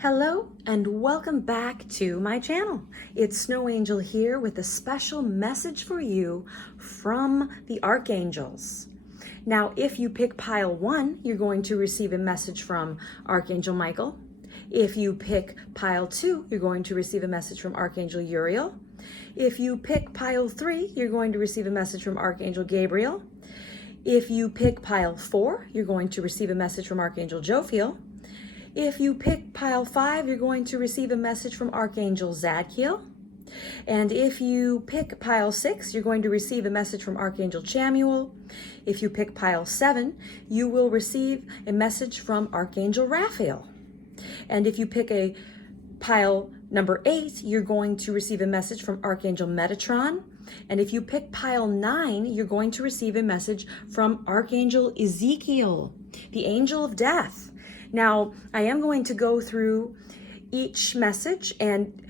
Hello and welcome back to my channel. It's Snow Angel here with a special message for you from the Archangels. Now, if you pick pile 1, you're going to receive a message from Archangel Michael. If you pick pile 2, you're going to receive a message from Archangel Uriel. If you pick pile 3, you're going to receive a message from Archangel Gabriel. If you pick pile 4, you're going to receive a message from Archangel Jophiel. If you pick pile 5, you're going to receive a message from Archangel Zadkiel. And if you pick pile 6, you're going to receive a message from Archangel Chamuel. If you pick pile 7, you will receive a message from Archangel Raphael. And if you pick a pile number 8, you're going to receive a message from Archangel Metatron. And if you pick pile 9, you're going to receive a message from Archangel Ezekiel, the angel of death. Now, I am going to go through each message and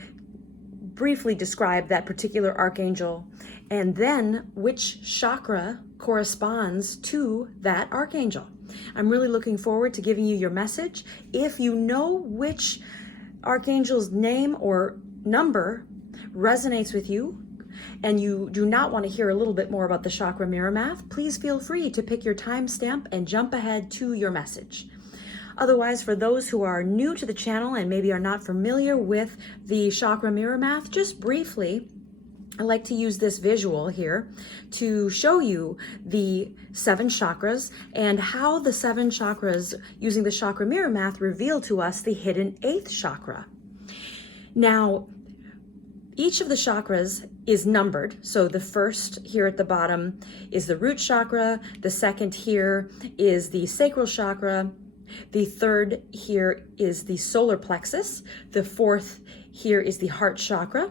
briefly describe that particular archangel and then which chakra corresponds to that archangel. I'm really looking forward to giving you your message. If you know which archangel's name or number resonates with you and you do not want to hear a little bit more about the Chakra Mirror Math, please feel free to pick your timestamp and jump ahead to your message. Otherwise, for those who are new to the channel and maybe are not familiar with the Chakra Mirror Math, just briefly, I like to use this visual here to show you the 7 chakras and how the 7 chakras using the Chakra Mirror Math reveal to us the hidden 8th chakra. Now, each of the chakras is numbered. So the first here at the bottom is the root chakra. The second here is the sacral chakra. The third here is the solar plexus. The fourth here is the heart chakra.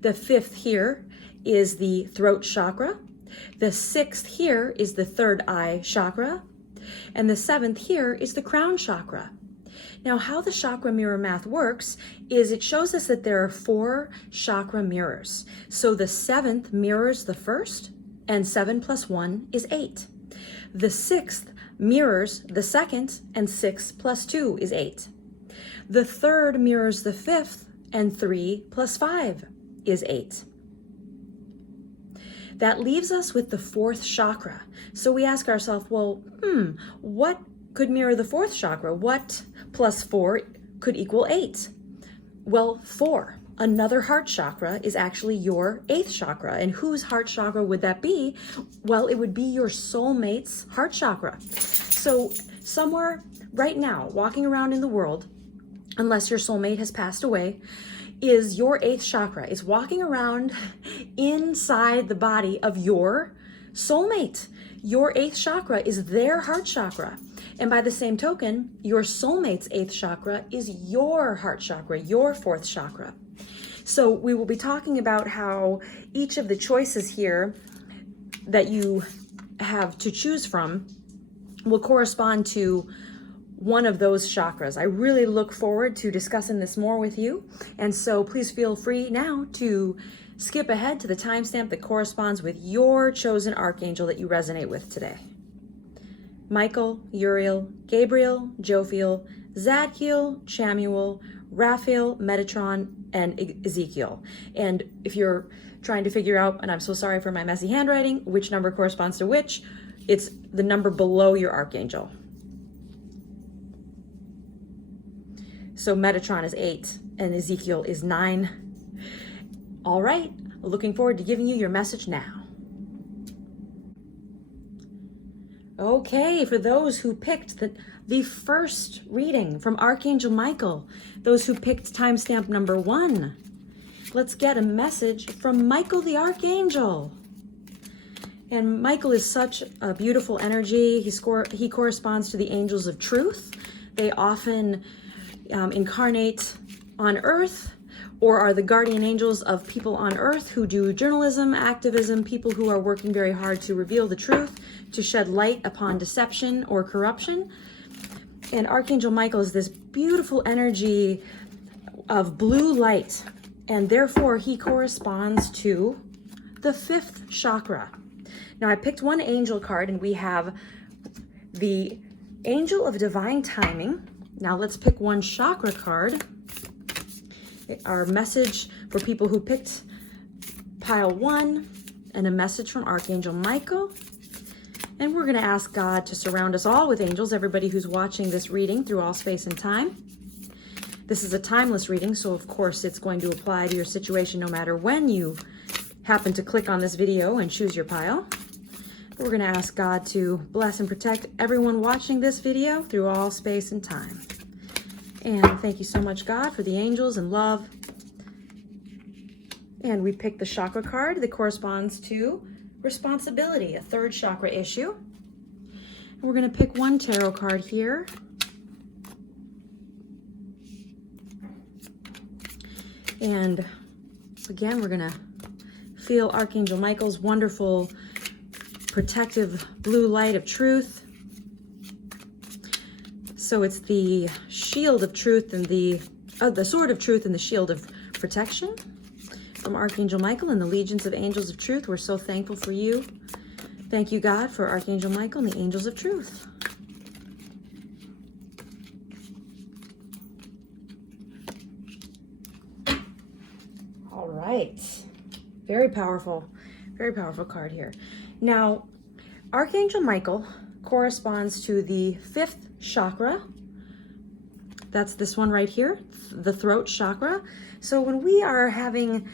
The fifth here is the throat chakra. The sixth here is the third eye chakra. And the seventh here is the crown chakra. Now, how the Chakra Mirror Math works is it shows us that there are 4 chakra mirrors. So the 7th mirrors the first, and 7 plus 1 is 8. The 6th mirrors the 2nd, and 6 plus 2 is 8. The 3rd mirrors the 5th, and 3 plus 5 is 8. That leaves us with the 4th chakra. So we ask ourselves, well, what could mirror the 4th chakra? What plus 4 could equal 8? Well, 4. Another heart chakra is actually your 8th chakra. And whose heart chakra would that be? Well, it would be your soulmate's heart chakra. So somewhere right now, walking around in the world, unless your soulmate has passed away, is your 8th chakra. It's walking around inside the body of your soulmate. Your 8th chakra is their heart chakra. And by the same token, your soulmate's 8th chakra is your heart chakra, your 4th chakra. So we will be talking about how each of the choices here that you have to choose from will correspond to one of those chakras. I really look forward to discussing this more with you. And so please feel free now to skip ahead to the timestamp that corresponds with your chosen archangel that you resonate with today. Michael, Uriel, Gabriel, Jophiel, Zadkiel, Chamuel, Raphael, Metatron, and Ezekiel. And if you're trying to figure out, and I'm so sorry for my messy handwriting, which number corresponds to which, it's the number below your archangel. So Metatron is 8 and Ezekiel is 9. All right, looking forward to giving you your message now. Okay, for those who picked the first reading from Archangel Michael, those who picked timestamp number 1, let's get a message from Michael the Archangel. And Michael is such a beautiful energy. He corresponds to the angels of truth. They often incarnate on Earth or are the guardian angels of people on Earth who do journalism, activism, people who are working very hard to reveal the truth, to shed light upon deception or corruption. And Archangel Michael is this beautiful energy of blue light, and therefore he corresponds to the 5th chakra. Now I picked one angel card, and we have the Angel of Divine Timing, Now let's pick one chakra card. Our message for people who picked pile 1, and a message from Archangel Michael. And we're going to ask God to surround us all with angels, everybody who's watching this reading through all space and time. This is a timeless reading, so of course it's going to apply to your situation no matter when you happen to click on this video and choose your pile. We're going to ask God to bless and protect everyone watching this video through all space and time. And thank you so much, God, for the angels and love. And we picked the chakra card that corresponds to responsibility, a 3rd chakra issue. And we're going to pick one tarot card here. And again, we're going to feel Archangel Michael's wonderful protective blue light of truth. So it's the shield of truth and the sword of truth and the shield of protection from Archangel Michael and the legions of angels of truth. We're so thankful for you. Thank you, God, for Archangel Michael and the angels of truth. All right. Very powerful card here. Now, Archangel Michael corresponds to the 5th chakra. That's this one right here, the throat chakra. So when we are having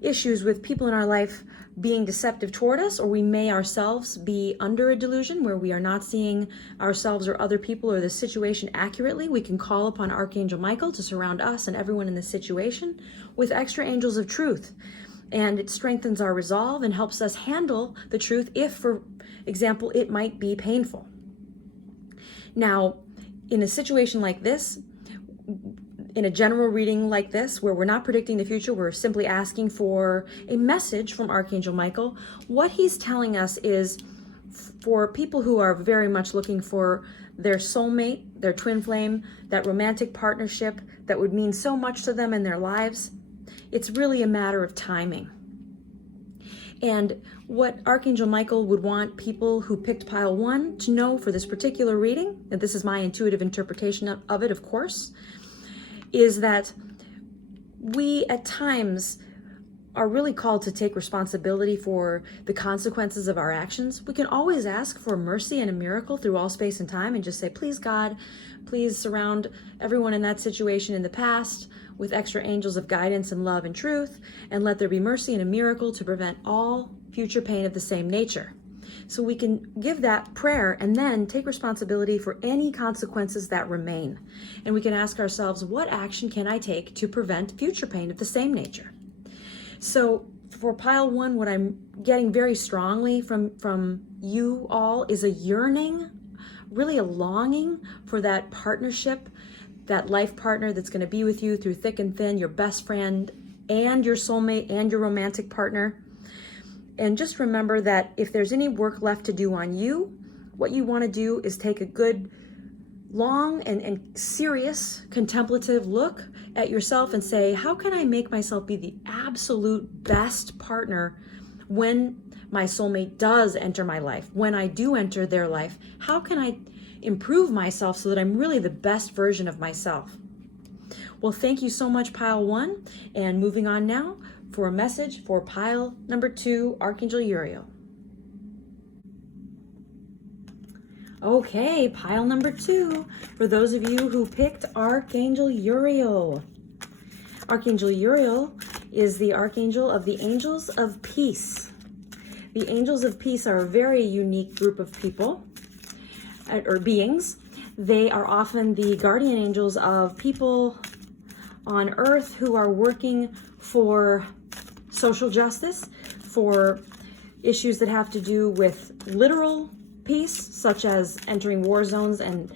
issues with people in our life being deceptive toward us, or we may ourselves be under a delusion where we are not seeing ourselves or other people or the situation accurately, we can call upon Archangel Michael to surround us and everyone in this situation with extra angels of truth. And it strengthens our resolve and helps us handle the truth if, for example, it might be painful. Now, in a situation like this, in a general reading like this, where we're not predicting the future, we're simply asking for a message from Archangel Michael. What he's telling us is for people who are very much looking for their soulmate, their twin flame, that romantic partnership that would mean so much to them in their lives, it's really a matter of timing. And what Archangel Michael would want people who picked pile 1 to know for this particular reading, and this is my intuitive interpretation of it, of course, is that we at times are really called to take responsibility for the consequences of our actions. We can always ask for mercy and a miracle through all space and time and just say, please God, please surround everyone in that situation in the past with extra angels of guidance and love and truth, and let there be mercy and a miracle to prevent all future pain of the same nature. So we can give that prayer and then take responsibility for any consequences that remain. And we can ask ourselves, what action can I take to prevent future pain of the same nature? So for pile 1, what I'm getting very strongly from you all is a yearning, really a longing for that partnership, that life partner that's going to be with you through thick and thin, your best friend and your soulmate and your romantic partner. And just remember that if there's any work left to do on you, what you want to do is take a good, long and serious contemplative look at yourself and say, how can I make myself be the absolute best partner when my soulmate does enter my life? When I do enter their life, how can I improve myself so that I'm really the best version of myself? Well, thank you so much, pile 1. And moving on now for a message for pile number 2, Archangel Uriel. Okay, pile number 2, for those of you who picked Archangel Uriel. Archangel Uriel is the archangel of the angels of peace. The angels of peace are a very unique group of people, or beings. They are often the guardian angels of people on earth who are working for social justice, for issues that have to do with literal peace, such as entering war zones and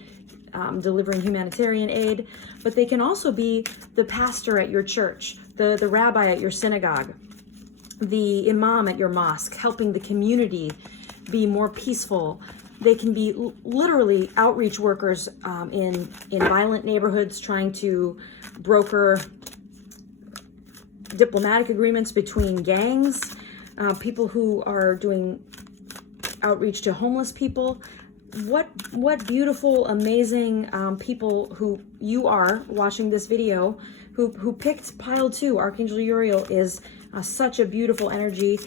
delivering humanitarian aid. But they can also be the pastor at your church, the rabbi at your synagogue, the imam at your mosque, helping the community be more peaceful. They can be literally outreach workers in violent neighborhoods, trying to broker diplomatic agreements between gangs, people who are doing outreach to homeless people. what beautiful, amazing people who you are watching this video who picked pile 2. Archangel Uriel is such a beautiful energy,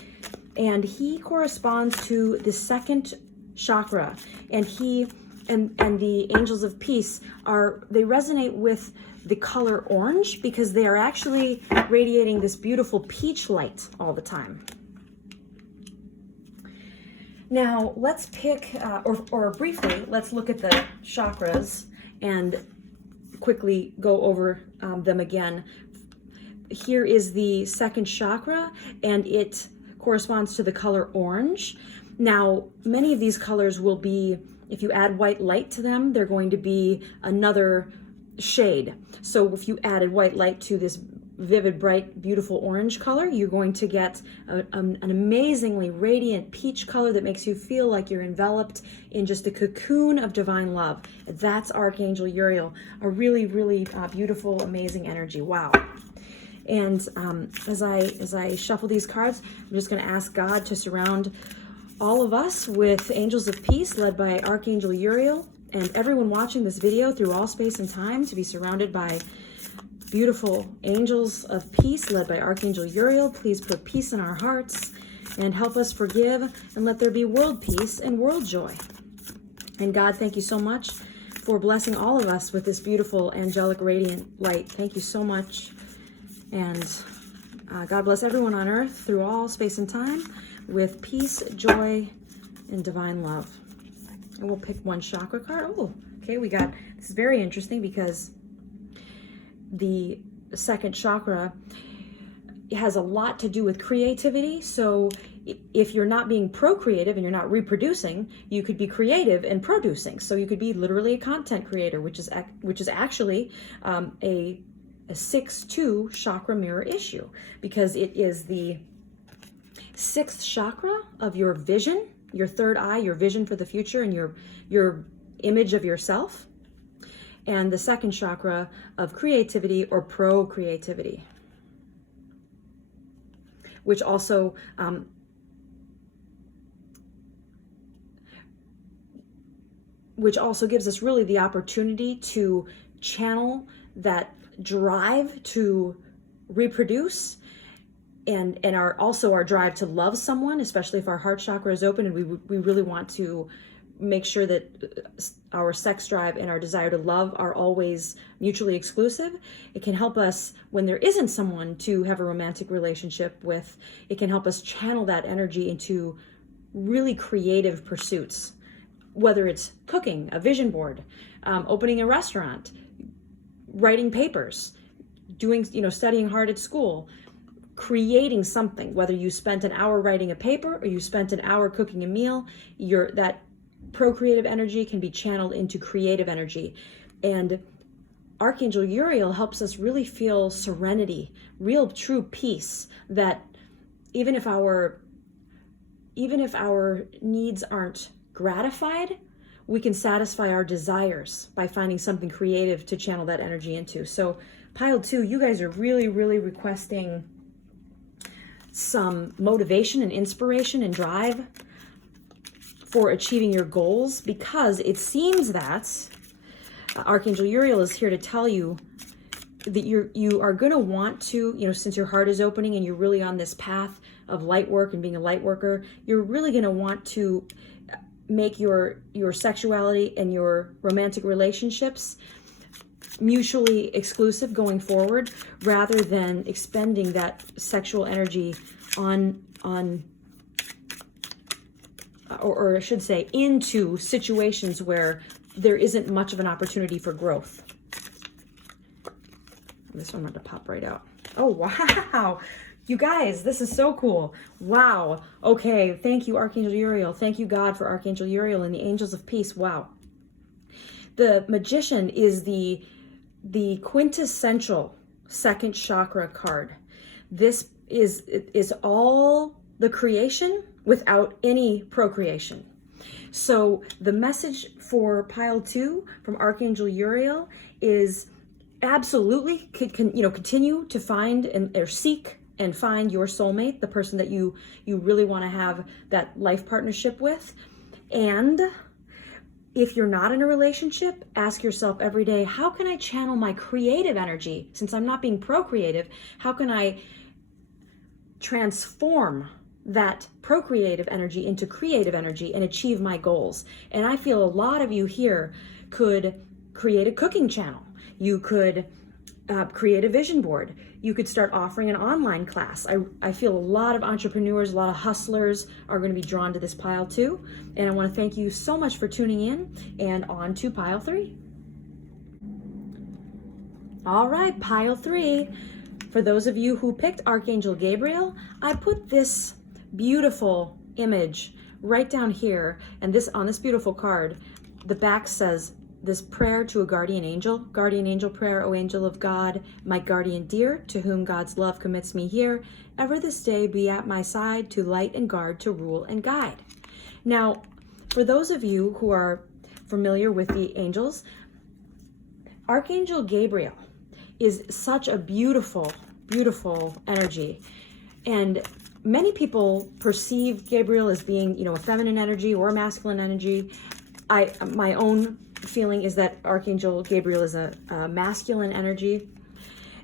and he corresponds to the second chakra, and the angels of peace they resonate with the color orange because they are actually radiating this beautiful peach light all the time. Now let's pick, or briefly, let's look at the chakras and quickly go over them again. Here is the second chakra, and it corresponds to the color orange. Now, many of these colors will be, if you add white light to them, they're going to be another shade. So if you added white light to this vivid, bright, beautiful orange color, you're going to get an amazingly radiant peach color that makes you feel like you're enveloped in just the cocoon of divine love. That's Archangel Uriel, a really, really beautiful, amazing energy. Wow. And as I shuffle these cards, I'm just going to ask God to surround all of us with angels of peace led by Archangel Uriel, and everyone watching this video through all space and time to be surrounded by beautiful angels of peace led by Archangel Uriel. Please put peace in our hearts and help us forgive, and let there be world peace and world joy. And God, thank you so much for blessing all of us with this beautiful angelic radiant light. Thank you so much. And God bless everyone on earth through all space and time with peace, joy, and divine love. And we'll pick one chakra card. Oh, okay, this is very interesting because the second chakra has a lot to do with creativity. So if you're not being procreative and you're not reproducing, you could be creative and producing. So you could be literally a content creator, which is actually a 6-2 chakra mirror issue, because it is the 6th chakra of your vision, your third eye, your vision for the future, and your image of yourself, and the second chakra of creativity or procreativity, which also gives us really the opportunity to channel that drive to reproduce, and also our drive to love someone, especially if our heart chakra is open and we really want to make sure that our sex drive and our desire to love are always mutually exclusive. It can help us when there isn't someone to have a romantic relationship with. It can help us channel that energy into really creative pursuits, whether it's cooking, a vision board, opening a restaurant, writing papers, studying hard at school, creating something. Whether you spent an hour writing a paper or you spent an hour cooking a meal, that procreative energy can be channeled into creative energy. And Archangel Uriel helps us really feel serenity, real true peace, that even if our needs aren't gratified, we can satisfy our desires by finding something creative to channel that energy into. So pile 2, you guys are really, really requesting some motivation and inspiration and drive for achieving your goals, because it seems that Archangel Uriel is here to tell you that you are going to want to, since your heart is opening and you're really on this path of light work and being a light worker, you're really going to want to make your sexuality and your romantic relationships mutually exclusive going forward, rather than expending that sexual energy or I should say, into situations where there isn't much of an opportunity for growth. This one had to pop right out. Oh, wow. You guys, this is so cool. Wow. Okay. Thank you, Archangel Uriel. Thank you, God, for Archangel Uriel and the angels of peace. Wow. The Magician is the quintessential second chakra card. This is all the creation without any procreation. So the message for pile 2 from Archangel Uriel is absolutely continue to find or seek and find your soulmate, the person that you really want to have that life partnership with. And If you're not in a relationship, ask yourself every day, how can I channel my creative energy? Since I'm not being procreative, how can I transform that procreative energy into creative energy and achieve my goals? And I feel a lot of you here could create a cooking channel. You could create a vision board. You could start offering an online class. I feel a lot of entrepreneurs, a lot of hustlers are going to be drawn to this pile too. And I want to thank you so much for tuning in, and on to pile 3. All right, pile 3. For those of you who picked Archangel Gabriel, I put this beautiful image right down here, and this on this beautiful card, the back says, this prayer to a guardian angel prayer, O angel of God, my guardian dear, to whom God's love commits me here, ever this day be at my side to light and guard, to rule and guide. Now, for those of you who are familiar with the angels, Archangel Gabriel is such a beautiful, beautiful energy. And many people perceive Gabriel as being, a feminine energy or a masculine energy. My own feeling is that Archangel Gabriel is a masculine energy,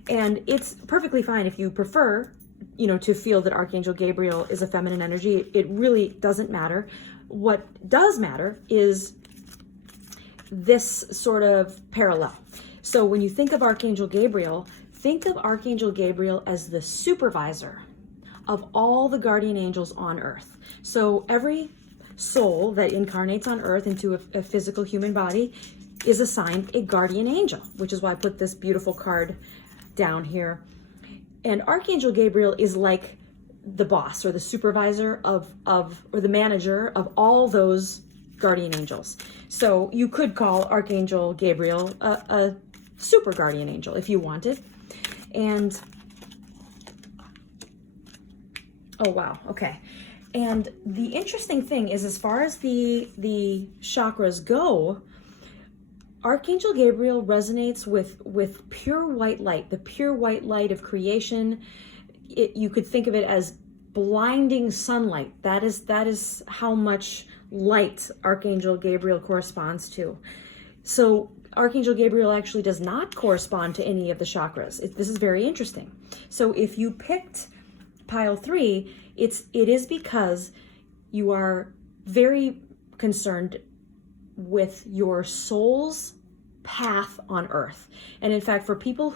and it's perfectly fine if you prefer, to feel that Archangel Gabriel is a feminine energy. It really doesn't matter. What does matter is this sort of parallel. So when you think of Archangel Gabriel as the supervisor of all the guardian angels on earth. So every soul that incarnates on earth into a physical human body is assigned a guardian angel, which is why I put this beautiful card down here. And Archangel Gabriel is like the boss or the supervisor or the manager of all those guardian angels. So you could call Archangel Gabriel a super guardian angel if you wanted. And oh wow, okay. And the interesting thing is, as far as the chakras go, Archangel Gabriel resonates with pure white light, the pure white light of creation. You could think of it as blinding sunlight. That is how much light Archangel Gabriel corresponds to. So Archangel Gabriel actually does not correspond to any of the chakras. This is very interesting. So if you picked pile 3, it is because you are very concerned with your soul's path on earth. And in fact, for people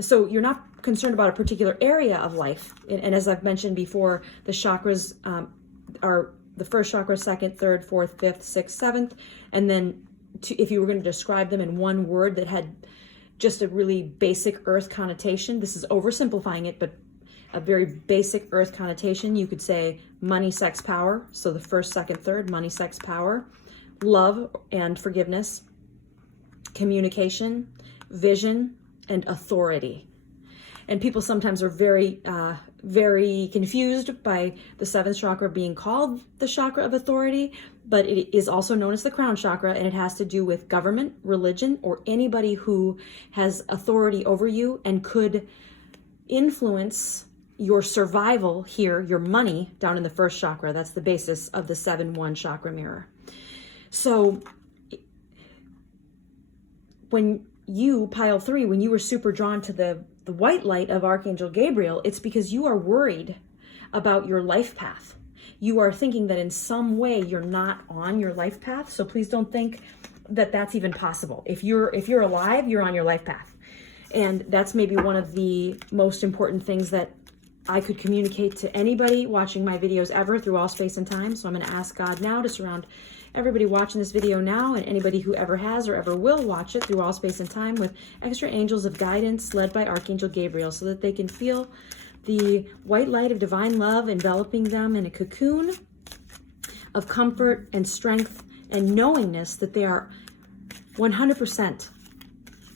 so you're not concerned about a particular area of life. And as I've mentioned before, the chakras are the first chakra, second, third, fourth, fifth, sixth, seventh. And then if you were going to describe them in one word that had just a really basic earth connotation, this is oversimplifying it, but a very basic earth connotation, you could say money, sex, power. So the first, second, third, money, sex, power, love and forgiveness, communication, vision, and authority. And people sometimes are very, very confused by the 7th chakra being called the chakra of authority, but it is also known as the crown chakra, and it has to do with government, religion, or anybody who has authority over you and could influence your survival here, your money, down in the 1st chakra. That's the basis of the 7-1 chakra mirror. So when you, pile 3, when you were super drawn to the white light of Archangel Gabriel, it's because you are worried about your life path. You are thinking that in some way you're not on your life path. So please don't think that that's even possible. If you're alive, you're on your life path. And that's maybe one of the most important things that I could communicate to anybody watching my videos ever through all space and time. So I'm going to ask God now to surround everybody watching this video now and anybody who ever has or ever will watch it through all space and time with extra angels of guidance led by Archangel Gabriel, so that they can feel the white light of divine love enveloping them in a cocoon of comfort and strength and knowingness that they are 100%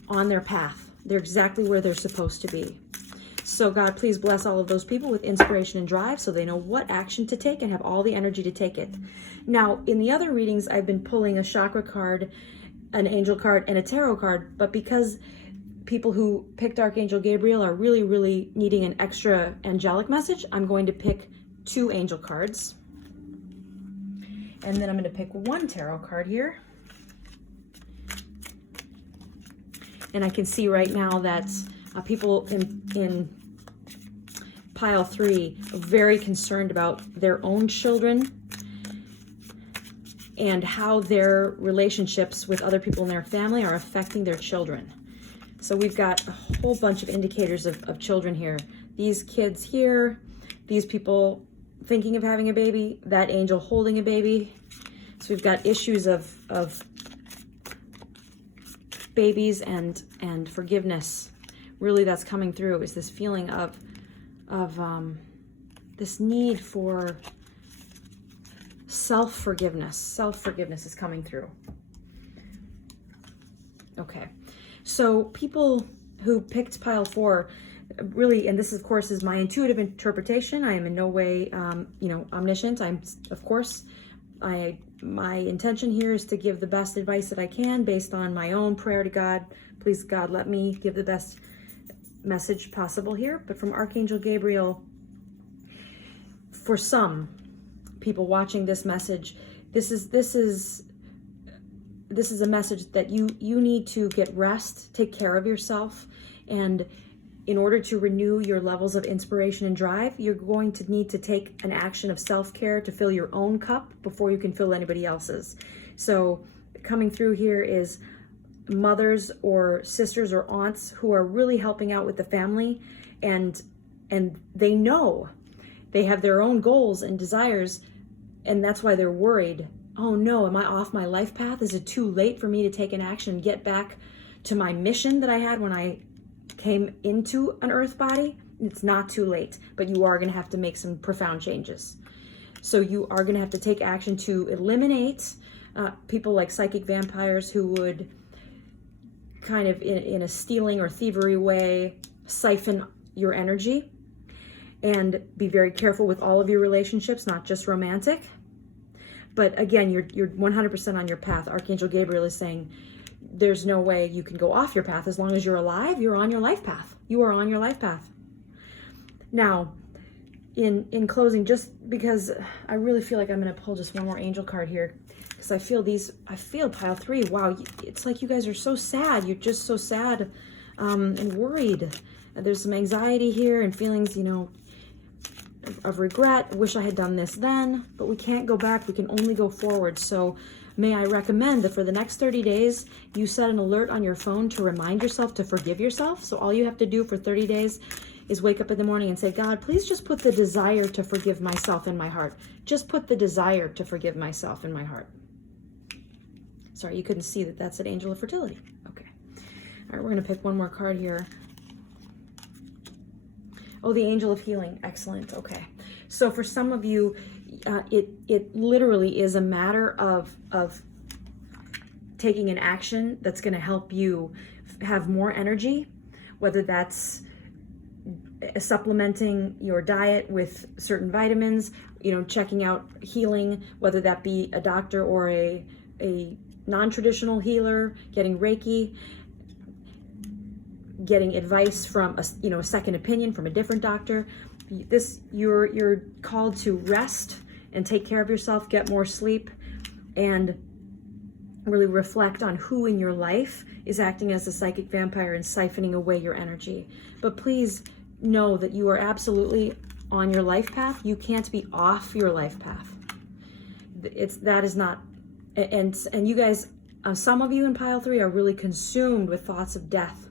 on their path. They're exactly where they're supposed to be. So God, please bless all of those people with inspiration and drive so they know what action to take and have all the energy to take it. Now, in the other readings, I've been pulling a chakra card, an angel card, and a tarot card, but because people who picked Archangel Gabriel are really, really needing an extra angelic message, I'm going to pick 2 angel cards. And then I'm going to pick 1 tarot card here. And I can see right now that people in pile 3 are very concerned about their own children and how their relationships with other people in their family are affecting their children. So we've got a whole bunch of indicators of children here. These kids here, these people thinking of having a baby, that angel holding a baby. So we've got issues of babies and forgiveness. Really, that's coming through, is this feeling of this need for self-forgiveness. Self-forgiveness is coming through. Okay, so people who picked pile 4, really, and this of course is my intuitive interpretation. I am in no way, omniscient. My intention here is to give the best advice that I can based on my own prayer to God. Please, God, let me give the best message possible here. But from Archangel Gabriel, for some people watching this message, this is a message that you need to get rest, take care of yourself, and in order to renew your levels of inspiration and drive, you're going to need to take an action of self-care to fill your own cup before you can fill anybody else's. So coming through here is mothers or sisters or aunts who are really helping out with the family, and they know they have their own goals and desires, and that's why they're worried. Oh no, am I off my life path? Is it too late for me to take an action and get back to my mission that I had when I came into an earth body? It's not too late, but you are going to have to make some profound changes. So you are going to have to take action to eliminate people like psychic vampires who would kind of in a stealing or thievery way siphon your energy, and be very careful with all of your relationships, not just romantic. But again, you're 100% on your path. Archangel Gabriel is saying there's no way you can go off your path. As long as you're alive, you're on your life path. You are on your life path. Now, in closing, just because I really feel like I'm going to pull just one more angel card here, because I feel pile 3. Wow, it's like you guys are so sad. You're just so sad and worried. There's some anxiety here and feelings, of regret. Wish I had done this then, but we can't go back. We can only go forward. So may I recommend that for the next 30 days, you set an alert on your phone to remind yourself to forgive yourself. So all you have to do for 30 days is wake up in the morning and say, God, please just put the desire to forgive myself in my heart. Just put the desire to forgive myself in my heart. Sorry, you couldn't see that. That's an angel of fertility. Okay. All right, we're going to pick one more card here. Oh, the angel of healing. Excellent. Okay. So for some of you, it literally is a matter of taking an action that's going to help you have more energy, whether that's supplementing your diet with certain vitamins, checking out healing, whether that be a doctor or a non-traditional healer, getting Reiki, getting advice from a second opinion from a different doctor. You're called to rest and take care of yourself, get more sleep, and really reflect on who in your life is acting as a psychic vampire and siphoning away your energy. But please know that you are absolutely on your life path. You can't be off your life path. That is not, and you guys, some of you in pile 3 are really consumed with thoughts of death.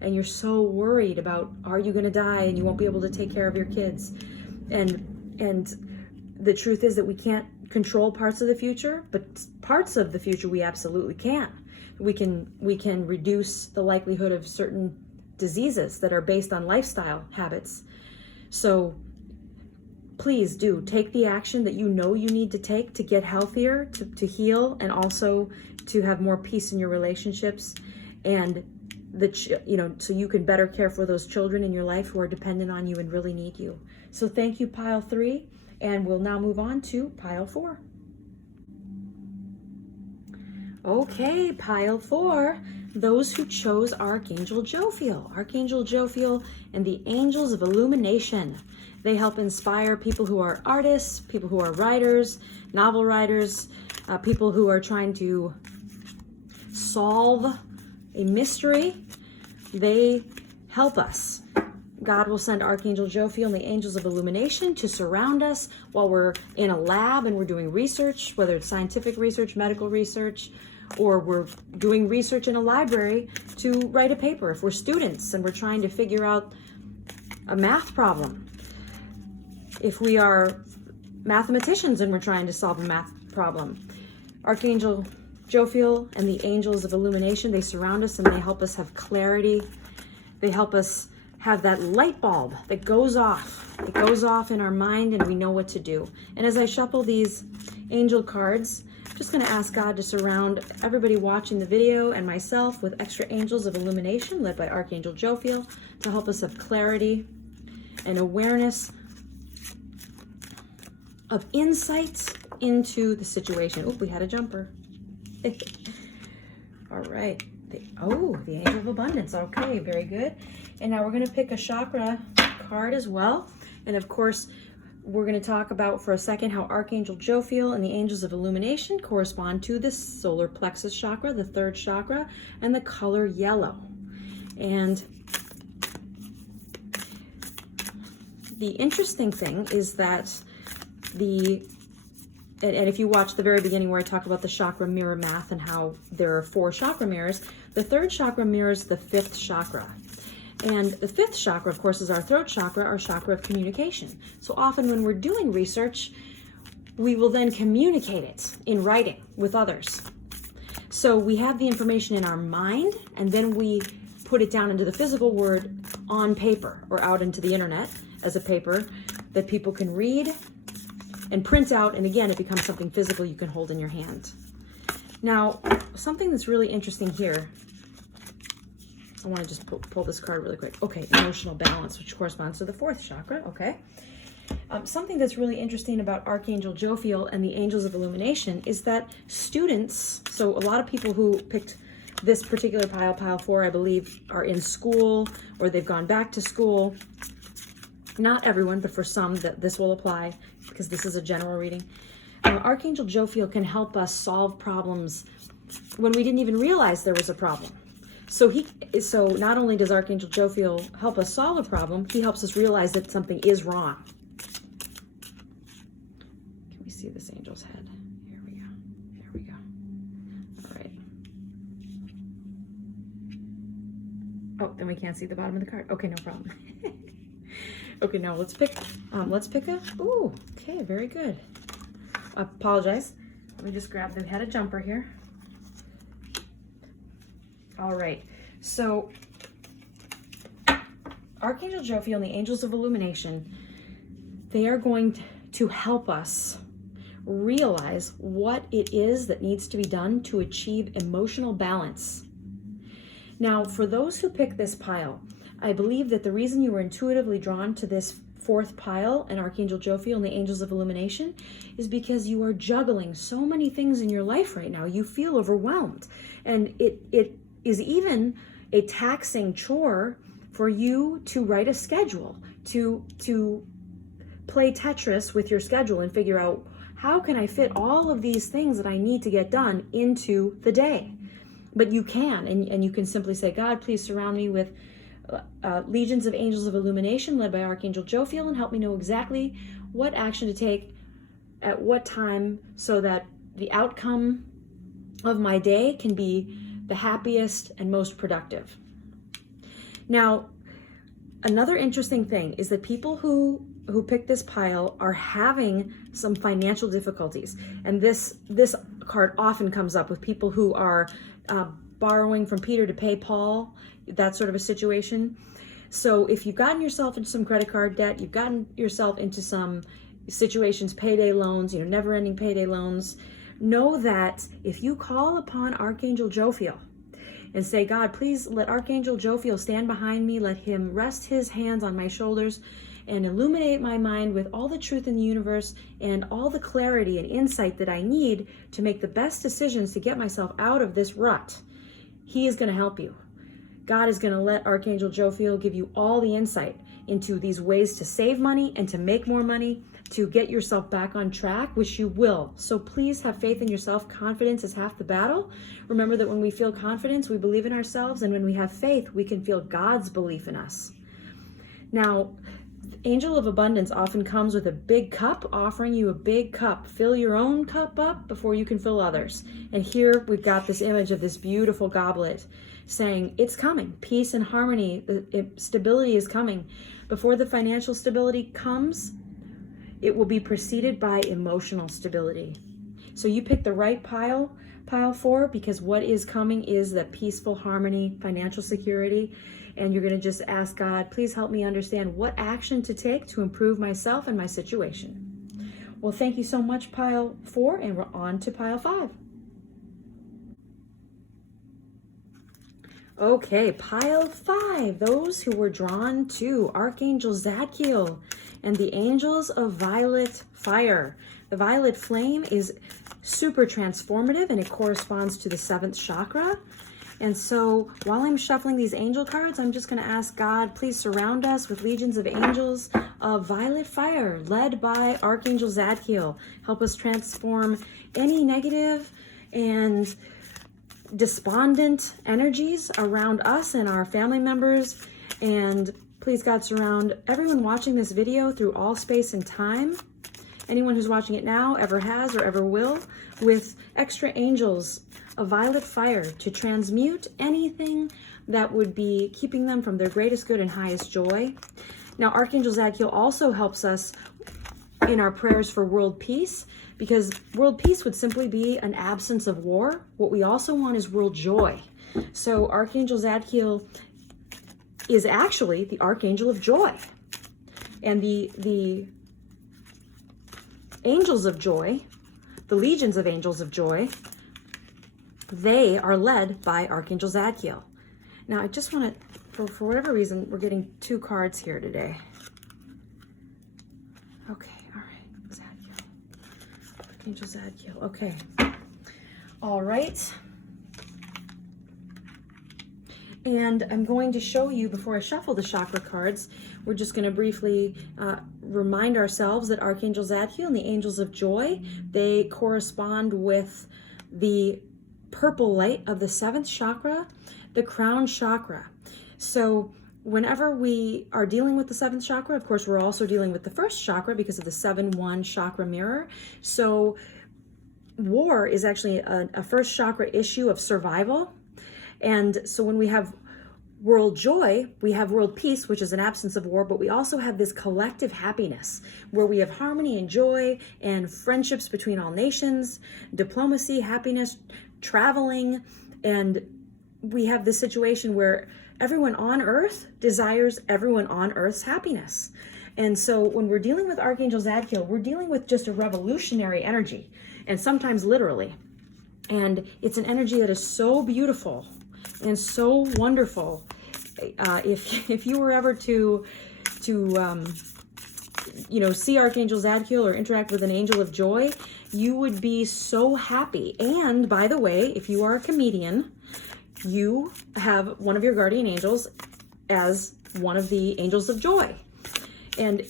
And you're so worried about, are you going to die and you won't be able to take care of your kids? And the truth is that we can't control parts of the future, but parts of the future we absolutely can. We can reduce the likelihood of certain diseases that are based on lifestyle habits. So please do take the action that you know you need to take to get healthier, to heal, and also to have more peace in your relationships, and so you can better care for those children in your life who are dependent on you and really need you. So thank you, pile 3, and we'll now move on to pile 4. Okay, pile 4, those who chose Archangel Jophiel. Archangel Jophiel and the Angels of Illumination. They help inspire people who are artists, people who are writers, novel writers, people who are trying to solve a mystery, they help us. God will send Archangel Jophiel and the angels of illumination to surround us while we're in a lab and we're doing research, whether it's scientific research, medical research, or we're doing research in a library to write a paper. If we're students and we're trying to figure out a math problem. If we are mathematicians and we're trying to solve a math problem. Archangel Jophiel and the angels of illumination, they surround us and they help us have clarity. They help us have that light bulb that goes off. It goes off in our mind and we know what to do. And as I shuffle these angel cards, I'm just going to ask God to surround everybody watching the video and myself with extra angels of illumination led by Archangel Jophiel to help us have clarity and awareness of insights into the situation. Oh, we had a jumper. All right. The angel of abundance. Okay, very good. And now we're going to pick a chakra card as well. And of course, we're going to talk about for a second how Archangel Jophiel and the angels of illumination correspond to the solar plexus chakra, the third chakra, and the color yellow. And the interesting thing is that and if you watch the very beginning where I talk about the Chakra Mirror Math and how there are 4 chakra mirrors, the third chakra mirrors the 5th chakra. And the 5th chakra, of course, is our throat chakra, our chakra of communication. So often when we're doing research, we will then communicate it in writing with others. So we have the information in our mind, and then we put it down into the physical word on paper or out into the internet as a paper that people can read and print out, and again, it becomes something physical you can hold in your hand. Now, something that's really interesting here, I want to just pull this card really quick. Okay, emotional balance, which corresponds to the 4th chakra, okay. Something that's really interesting about Archangel Jophiel and the angels of illumination is that students, so a lot of people who picked this particular pile 4, I believe, are in school or they've gone back to school. Not everyone, but for some that this will apply because this is a general reading. Archangel Jophiel can help us solve problems when we didn't even realize there was a problem. So not only does Archangel Jophiel help us solve a problem, he helps us realize that something is wrong. Can we see this angel's head? Here we go. There we go. All right. Oh, then we can't see the bottom of the card. Okay, no problem. Okay, now let's pick a, ooh, okay, very good. I apologize. Let me just grab the head of jumper here. All right, so Archangel Jophiel and the angels of illumination, they are going to help us realize what it is that needs to be done to achieve emotional balance. Now, for those who pick this pile, I believe that the reason you were intuitively drawn to this 4th pile and Archangel Jophiel and the angels of illumination is because you are juggling so many things in your life right now. You feel overwhelmed, and it is even a taxing chore for you to write a schedule, to play Tetris with your schedule and figure out how can I fit all of these things that I need to get done into the day. But you can, and you can simply say, God, please surround me with legions of angels of illumination led by Archangel Jophiel and help me know exactly what action to take at what time so that the outcome of my day can be the happiest and most productive. Now, another interesting thing is that people who pick this pile are having some financial difficulties. And this card often comes up with people who are borrowing from Peter to pay Paul, that sort of a situation. So if you've gotten yourself into some credit card debt, you've gotten yourself into some situations, payday loans, never-ending payday loans, know that if you call upon Archangel Jophiel and say, God, please let Archangel Jophiel stand behind me, let him rest his hands on my shoulders and illuminate my mind with all the truth in the universe and all the clarity and insight that I need to make the best decisions to get myself out of this rut, he is going to help you. God is going to let Archangel Jophiel give you all the insight into these ways to save money and to make more money to get yourself back on track, which you will. So please have faith in yourself. Confidence is half the battle. Remember that when we feel confidence, we believe in ourselves, and when we have faith, we can feel God's belief in us. Now, Angel of Abundance often comes with a big cup, offering you a big cup. Fill your own cup up before you can fill others. And here we've got this image of this beautiful goblet saying, it's coming. Peace and harmony, stability is coming. Before the financial stability comes, it will be preceded by emotional stability. So you pick the right pile 4, because what is coming is that peaceful harmony, financial security. And you're going to just ask God, please help me understand what action to take to improve myself and my situation. Well, thank you so much, pile 4, and we're on to pile 5. Okay, pile 5, those who were drawn to Archangel Zadkiel and the angels of violet fire. The violet flame is super transformative, and it corresponds to the 7th chakra. And so while I'm shuffling these angel cards, I'm just going to ask God, please surround us with legions of angels of violet fire, led by Archangel Zadkiel. Help us transform any negative and despondent energies around us and our family members. And please, God, surround everyone watching this video through all space and time. Anyone who's watching it now, ever has, or ever will, with extra angels of violet fire to transmute anything that would be keeping them from their greatest good and highest joy. Now, Archangel Zadkiel also helps us in our prayers for world peace, because world peace would simply be an absence of war. What we also want is world joy. So Archangel Zadkiel is actually the Archangel of joy. And the angels of joy, the legions of angels of joy, they are led by Archangel Zadkiel. Now, I just want to, for whatever reason, we're getting 2 cards here today. Okay, all right, Zadkiel. Archangel Zadkiel, okay. All right. And I'm going to show you, before I shuffle the chakra cards, we're just going to briefly remind ourselves that Archangel Zadkiel and the angels of joy, they correspond with the purple light of the 7th chakra, the crown chakra. So whenever we are dealing with the 7th chakra, of course, we're also dealing with the 1st chakra because of the 7-1 chakra mirror. So war is actually a 1st chakra issue of survival. And so when we have world joy, we have world peace, which is an absence of war, but we also have this collective happiness where we have harmony and joy and friendships between all nations, diplomacy, happiness, traveling, and we have this situation where everyone on earth desires everyone on earth's happiness. And so when we're dealing with Archangel Zadkiel, we're dealing with just a revolutionary energy, and sometimes literally. And it's an energy that is so beautiful and so wonderful. If you were ever to see Archangel Zadkiel or interact with an angel of joy, you would be so happy. And by the way, if you are a comedian, you have one of your guardian angels as one of the angels of joy. And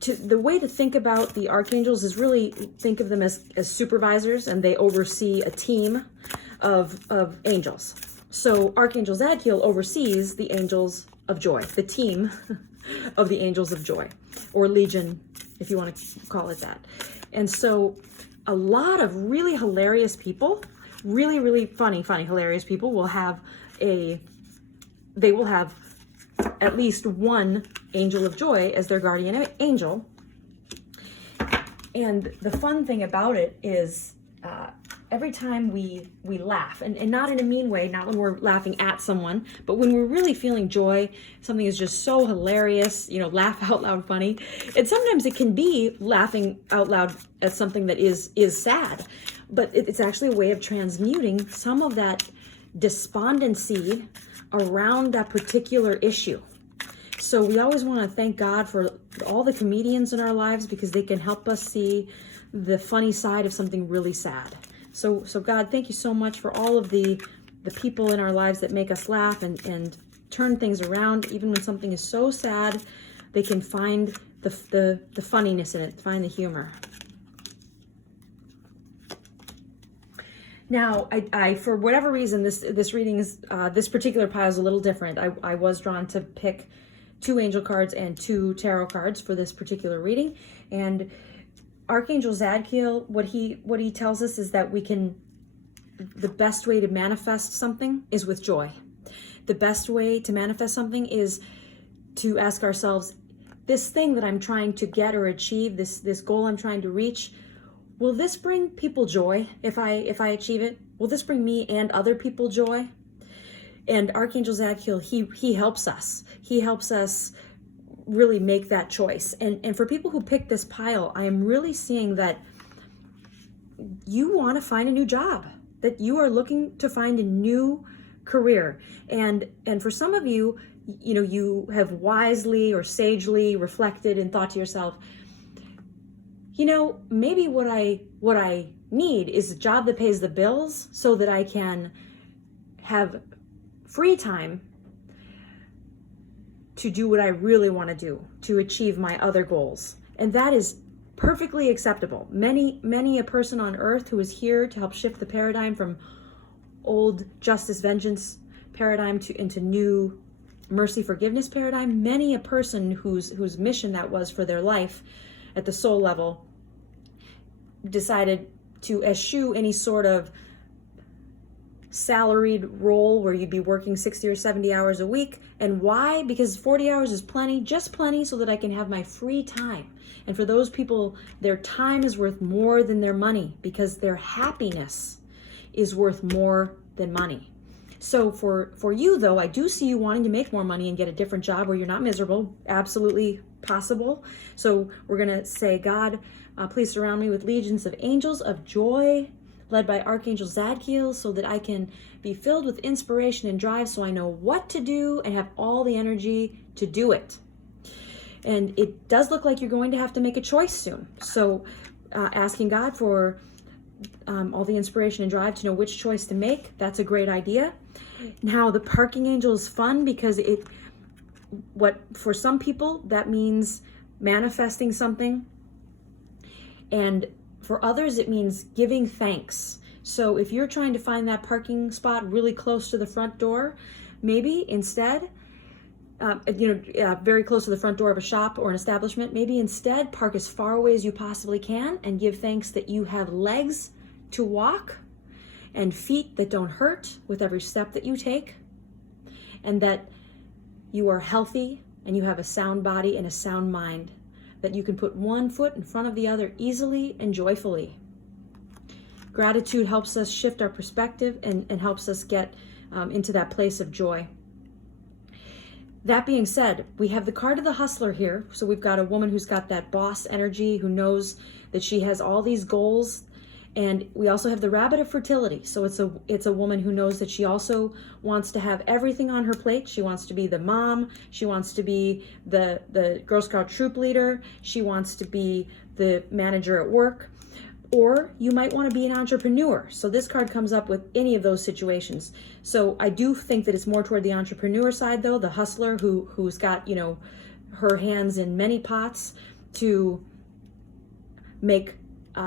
the way to think about the archangels is really think of them as supervisors, and they oversee a team of angels. So Archangel Zadkiel oversees the angels of joy, the team of the angels of joy, or legion, if you want to call it that. And so a lot of really hilarious people, really, really funny, hilarious people will have at least one angel of joy as their guardian angel. And the fun thing about it is every time we laugh, and not in a mean way, not when we're laughing at someone, but when we're really feeling joy, something is just so hilarious, laugh out loud funny. And sometimes it can be laughing out loud at something that is sad, but it's actually a way of transmuting some of that despondency around that particular issue. So we always want to thank God for all the comedians in our lives, because they can help us see the funny side of something really sad. So God, thank you so much for all of the people in our lives that make us laugh and turn things around. Even when something is so sad, they can find the funniness in it, find the humor. Now, I for whatever reason, this reading is, this particular pile is a little different. I was drawn to pick 2 angel cards and 2 tarot cards for this particular reading. And Archangel Zadkiel, what he tells us is that the best way to manifest something is with joy. The best way to manifest something is to ask ourselves, this thing that I'm trying to get or achieve, this goal I'm trying to reach, will this bring people joy if I achieve it? Will this bring me and other people joy? And Archangel Zadkiel, he helps us. He helps us really make that choice. And for people who pick this pile, I am really seeing that you want to find a new job, that you are looking to find a new career. And for some of you, you have wisely or sagely reflected and thought to yourself, maybe what I need is a job that pays the bills so that I can have free time to do what I really want to do, to achieve my other goals. And that is perfectly acceptable. Many a person on earth who is here to help shift the paradigm from old justice, vengeance paradigm into new mercy, forgiveness paradigm. Many a person whose mission that was for their life at the soul level decided to eschew any sort of salaried role where you'd be working 60 or 70 hours a week. And why? Because 40 hours is plenty, just plenty, so that I can have my free time. And for those people, their time is worth more than their money, because their happiness is worth more than money. So for you, though, I do see you wanting to make more money and get a different job where you're not miserable. Absolutely possible. So we're going to say, God, please surround me with legions of angels of joy, led by Archangel Zadkiel, so that I can be filled with inspiration and drive, so I know what to do and have all the energy to do it. And it does look like you're going to have to make a choice soon. So asking God for all the inspiration and drive to know which choice to make, that's a great idea. Now, the parking angel is fun because for some people, that means manifesting something. And for others, it means giving thanks. So if you're trying to find that parking spot really close to the front door, maybe instead, very close to the front door of a shop or an establishment, maybe instead park as far away as you possibly can and give thanks that you have legs to walk and feet that don't hurt with every step that you take, and that you are healthy and you have a sound body and a sound mind, that you can put one foot in front of the other easily and joyfully. Gratitude helps us shift our perspective and helps us get into that place of joy. That being said, we have the card of the hustler here. So we've got a woman who's got that boss energy, who knows that she has all these goals. And we also have the rabbit of fertility. So it's a woman who knows that she also wants to have everything on her plate. She wants to be the mom. She wants to be the Girl Scout troop leader. She wants to be the manager at work. Or you might want to be an entrepreneur. So this card comes up with any of those situations. So I do think that it's more toward the entrepreneur side, though, the hustler who's got, her hands in many pots to make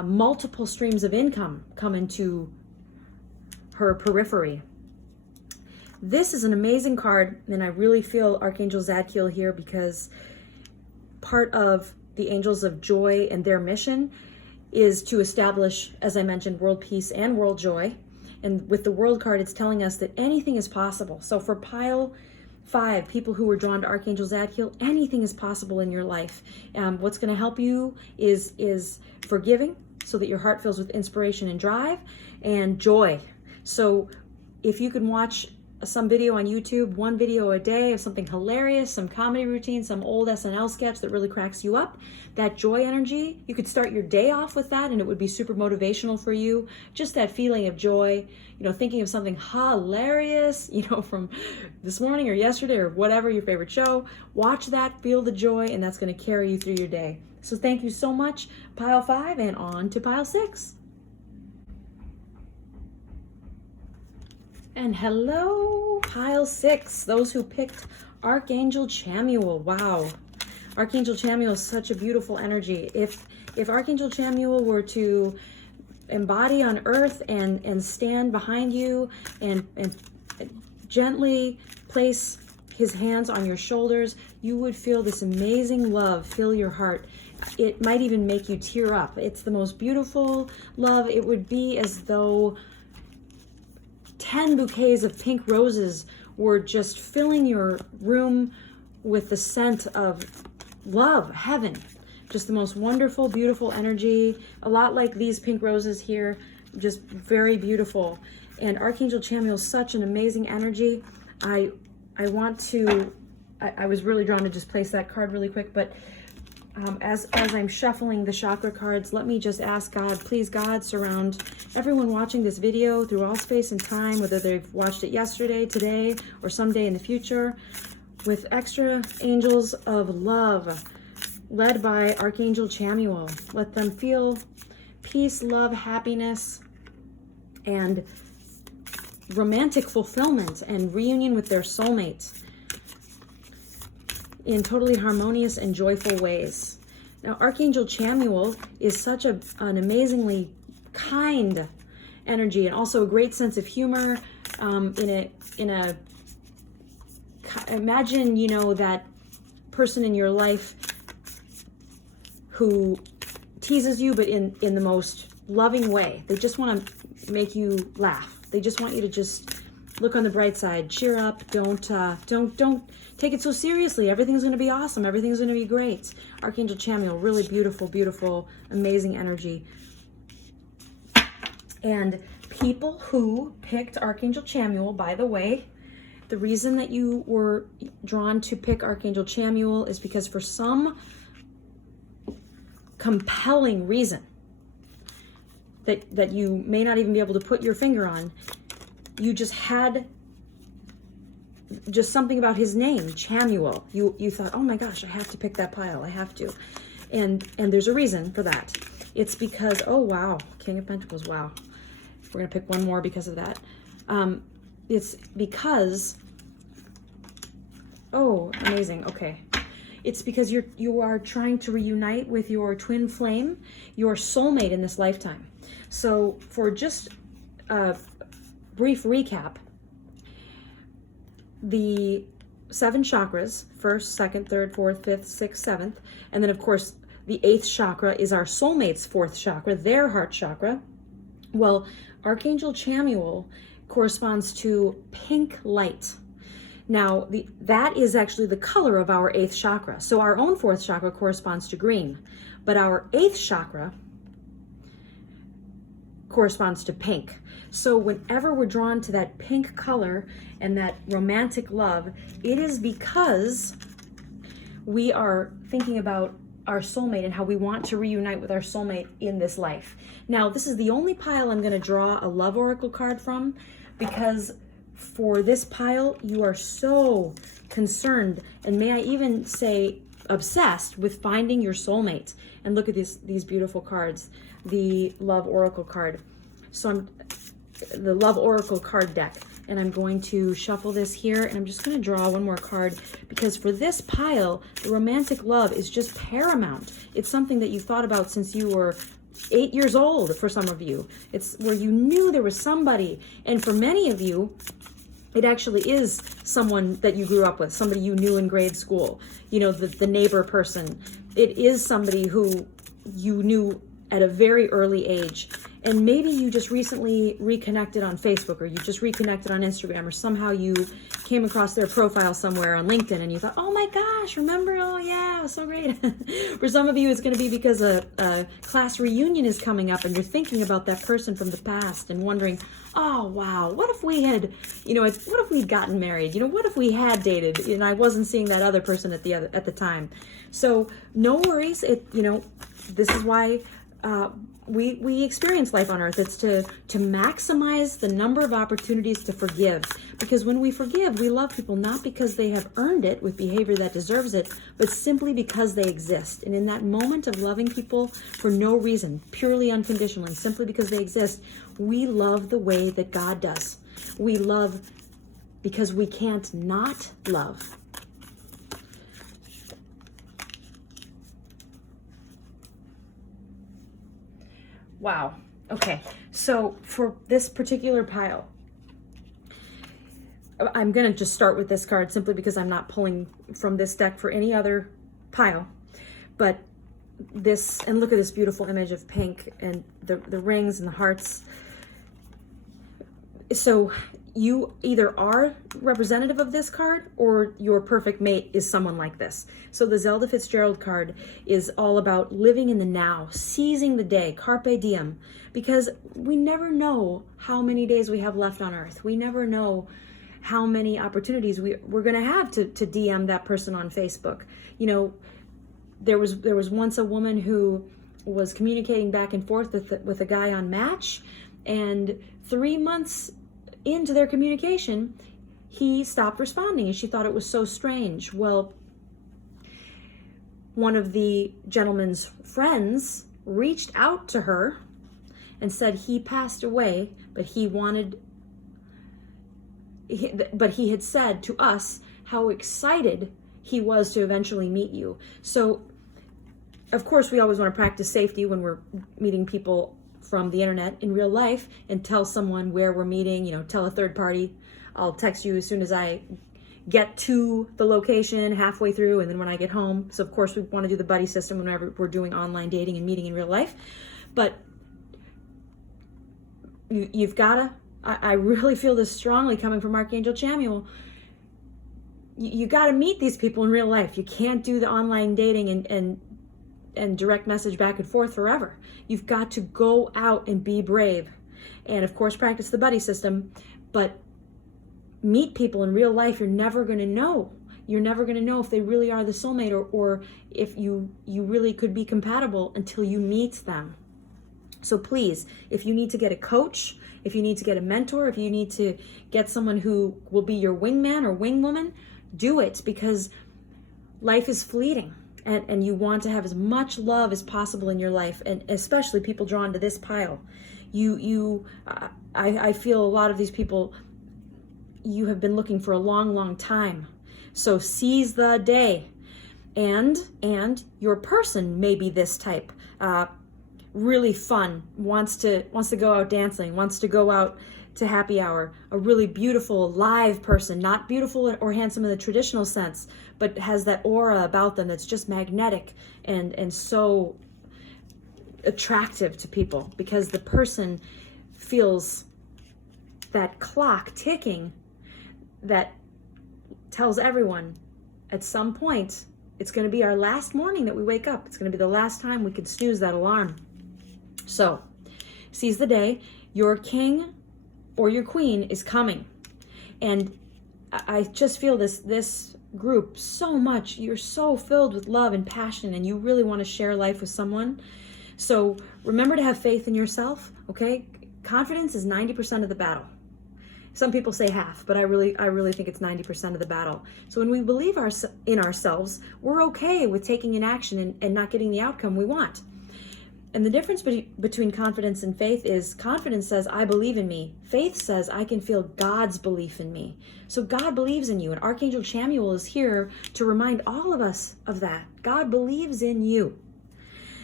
multiple streams of income come into her periphery. This is an amazing card, and I really feel Archangel Zadkiel here, because part of the Angels of Joy and their mission is to establish, as I mentioned, world peace and world joy. And with the World card, it's telling us that anything is possible. So for pile 5, people who were drawn to Archangel Zadkiel, anything is possible in your life. What's going to help you is forgiving, so that your heart fills with inspiration and drive, and joy. So if you can watch some video on YouTube, one video a day of something hilarious, some comedy routine, some old SNL sketch that really cracks you up, that joy energy, you could start your day off with that and it would be super motivational for you. Just that feeling of joy, thinking of something hilarious, from this morning or yesterday or whatever, your favorite show. Watch that, feel the joy, and that's going to carry you through your day. So thank you so much, pile 5, and on to pile 6. And hello, pile 6, those who picked Archangel Chamuel. Wow. Archangel Chamuel is such a beautiful energy. If Archangel Chamuel were to embody on earth and stand behind you and gently place his hands on your shoulders, you would feel this amazing love fill your heart. It might even make you tear up. It's the most beautiful love. It would be as though 10 bouquets of pink roses were just filling your room with the scent of love, heaven. Just the most wonderful, beautiful energy. A lot like these pink roses here, just very beautiful. And Archangel Chamuel is such an amazing energy. I was really drawn to just place that card really quick, but as I'm shuffling the chakra cards, let me just ask God, please God, surround everyone watching this video through all space and time, whether they've watched it yesterday, today, or someday in the future, with extra angels of love, led by Archangel Chamuel. Let them feel peace, love, happiness, and romantic fulfillment and reunion with their soulmates in totally harmonious and joyful ways. Now, Archangel Chamuel is such an amazingly kind energy and also a great sense of humor. Imagine, you know, that person in your life who teases you, but in the most loving way. They just want to make you laugh. They just want you to just look on the bright side, cheer up. Don't take it so seriously. Everything's going to be awesome. Everything's going to be great. Archangel Chamuel, really beautiful, beautiful, amazing energy. And people who picked Archangel Chamuel, by the way, the reason that you were drawn to pick Archangel Chamuel is because for some compelling reason that you may not even be able to put your finger on, you just had just something about his name, Chamuel. You thought, oh my gosh, I have to pick that pile. I have to. And there's a reason for that. It's because, oh wow, King of Pentacles, wow. We're going to pick one more because of that. It's because, oh, amazing, okay. It's because you are trying to reunite with your twin flame, your soulmate in this lifetime. So for just a brief recap, the 7 chakras, 1st, 2nd, 3rd, 4th, 5th, 6th, 7th, and then of course the 8th chakra is our soulmate's 4th chakra, their heart chakra. Well, Archangel Chamuel corresponds to pink light. Now, that is actually the color of our 8th chakra. So our own 4th chakra corresponds to green, but our 8th chakra corresponds to pink. So whenever we're drawn to that pink color and that romantic love, it is because we are thinking about our soulmate and how we want to reunite with our soulmate in this life. Now, this is the only pile I'm going to draw a love oracle card from, because for this pile, you are so concerned, and may I even say obsessed with finding your soulmate. And look at these beautiful cards, the love oracle card. So the love oracle card deck, and I'm going to shuffle this here, and I'm just going to draw one more card, because for this pile, the romantic love is just paramount. It's something that you thought about since you were 8 years old. For some of you, it's where you knew there was somebody, and for many of you, it actually is someone that you grew up with, somebody you knew in grade school, you know, the neighbor person. It is somebody who you knew at a very early age, and maybe you just recently reconnected on Facebook, or you just reconnected on Instagram, or somehow you came across their profile somewhere on LinkedIn and you thought, oh my gosh, remember? Oh yeah, it was so great. For some of you, it's going to be because a class reunion is coming up and you're thinking about that person from the past and wondering, oh wow, what if we had, you know, what if we'd gotten married? You know, what if we had dated and I wasn't seeing that other person at the time? So no worries. You know, this is why we experience life on earth. It's to maximize the number of opportunities to forgive, because when we forgive, we love people not because they have earned it with behavior that deserves it, but simply because they exist. And in that moment of loving people for no reason, purely unconditionally, simply because they exist, we love the way that God does. We love because we can't not love. Wow. Okay. So for this particular pile, I'm going to just start with this card simply because I'm not pulling from this deck for any other pile. But this, and look at this beautiful image of pink and the rings and the hearts. So you either are representative of this card or your perfect mate is someone like this. So the Zelda Fitzgerald card is all about living in the now, seizing the day, carpe diem, because we never know how many days we have left on earth. We never know how many opportunities we're going to have to DM that person on Facebook. You know, there was once a woman who was communicating back and forth with a guy on Match, and 3 months into their communication, he stopped responding, and she thought it was so strange. Well, one of the gentleman's friends reached out to her and said he passed away, but he had said to us how excited he was to eventually meet you. So, of course, we always want to practice safety when we're meeting people from the internet in real life, and tell someone where we're meeting, you know, tell a third party. I'll text you as soon as I get to the location, halfway through, and then when I get home. So, of course, we want to do the buddy system whenever we're doing online dating and meeting in real life. But you've got to, I really feel this strongly coming from Archangel Chamuel. You got to meet these people in real life. You can't do the online dating and direct message back and forth forever. You've got to go out and be brave. And of course, practice the buddy system, but meet people in real life. You're never going to know. You're never going to know if they really are the soulmate or if you really could be compatible until you meet them. So please, if you need to get a coach, if you need to get a mentor, if you need to get someone who will be your wingman or wingwoman, do it, because life is fleeting. And you want to have as much love as possible in your life, and especially people drawn to this pile. I feel a lot of these people, you have been looking for a long, long time. So seize the day. And your person may be this type. Really fun, wants to go out dancing, wants to go out to happy hour, a really beautiful, live person, not beautiful or handsome in the traditional sense, but has that aura about them that's just magnetic and so attractive to people, because the person feels that clock ticking that tells everyone at some point it's going to be our last morning that we wake up. It's going to be the last time we can snooze that alarm. So seize the day. Your king or your queen is coming. And I just feel this group so much. You're so filled with love and passion, and you really want to share life with someone. So remember to have faith in yourself, okay? Confidence is 90% of the battle. Some people say half, but I really think it's 90% of the battle. So when we believe in ourselves, we're okay with taking an action and not getting the outcome we want. And the difference between confidence and faith is confidence says, I believe in me. Faith says, I can feel God's belief in me. So God believes in you. And Archangel Chamuel is here to remind all of us of that. God believes in you.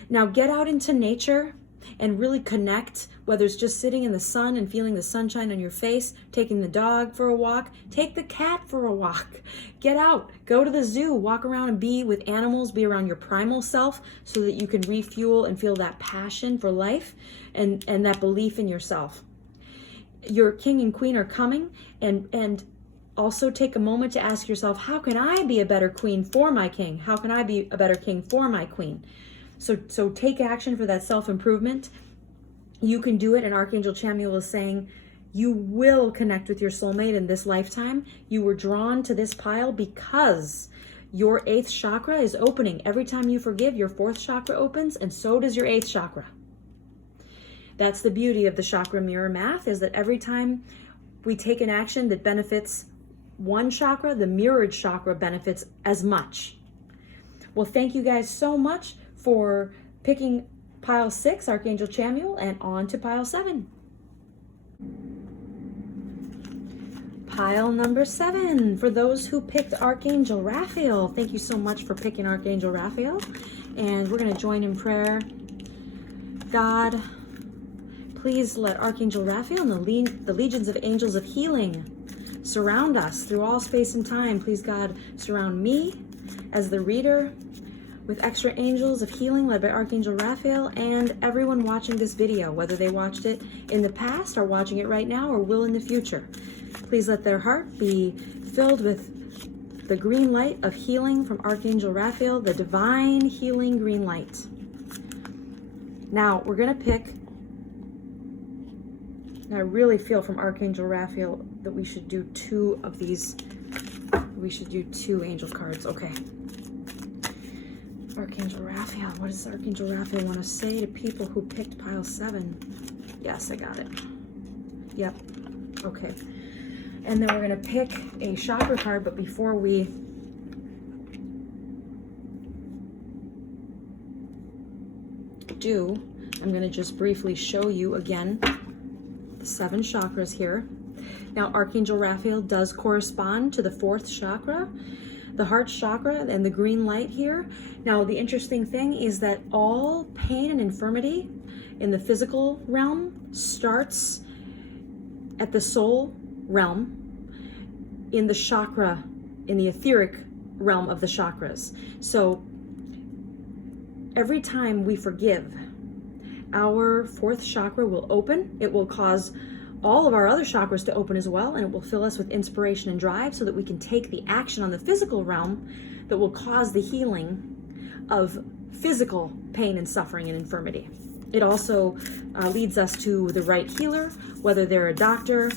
Now get out into nature and really connect, whether it's just sitting in the sun and feeling the sunshine on your face, taking the dog for a walk, take the cat for a walk. Get out, go to the zoo, walk around and be with animals, be around your primal self so that you can refuel and feel that passion for life and that belief in yourself. Your king and queen are coming, and also take a moment to ask yourself, how can I be a better queen for my king? How can I be a better king for my queen? So take action for that self-improvement. You can do it, and Archangel Chamuel is saying you will connect with your soulmate in this lifetime. You were drawn to this pile because your 8th chakra is opening. Every time you forgive, your 4th chakra opens, and so does your 8th chakra. That's the beauty of the Chakra Mirror Math, is that every time we take an action that benefits one chakra, the mirrored chakra benefits as much. Well, thank you guys so much for picking pile 6, Archangel Chamuel, and on to pile 7. Pile number 7, for those who picked Archangel Raphael. Thank you so much for picking Archangel Raphael. And we're going to join in prayer. God, please let Archangel Raphael and the legions of angels of healing surround us through all space and time. Please, God, surround me as the reader with extra angels of healing led by Archangel Raphael, and everyone watching this video, whether they watched it in the past, are watching it right now, or will in the future. Please let their heart be filled with the green light of healing from Archangel Raphael, the divine healing green light. Now, we're going to pick, and I really feel from Archangel Raphael that we should do two of these. We should do two angel cards. Okay. Archangel Raphael. What does Archangel Raphael want to say to people who picked pile 7? Yes, I got it. Yep. Okay. And then we're going to pick a chakra card, but before we do, I'm going to just briefly show you again the 7 chakras here. Now, Archangel Raphael does correspond to the 4th chakra, the heart chakra, and the green light here. Now, the interesting thing is that all pain and infirmity in the physical realm starts at the soul realm, in the chakra, in the etheric realm of the chakras. So every time we forgive, our 4th chakra will open. It will cause all of our other chakras to open as well, and it will fill us with inspiration and drive so that we can take the action on the physical realm that will cause the healing of physical pain and suffering and infirmity. It also leads us to the right healer, whether they're a doctor,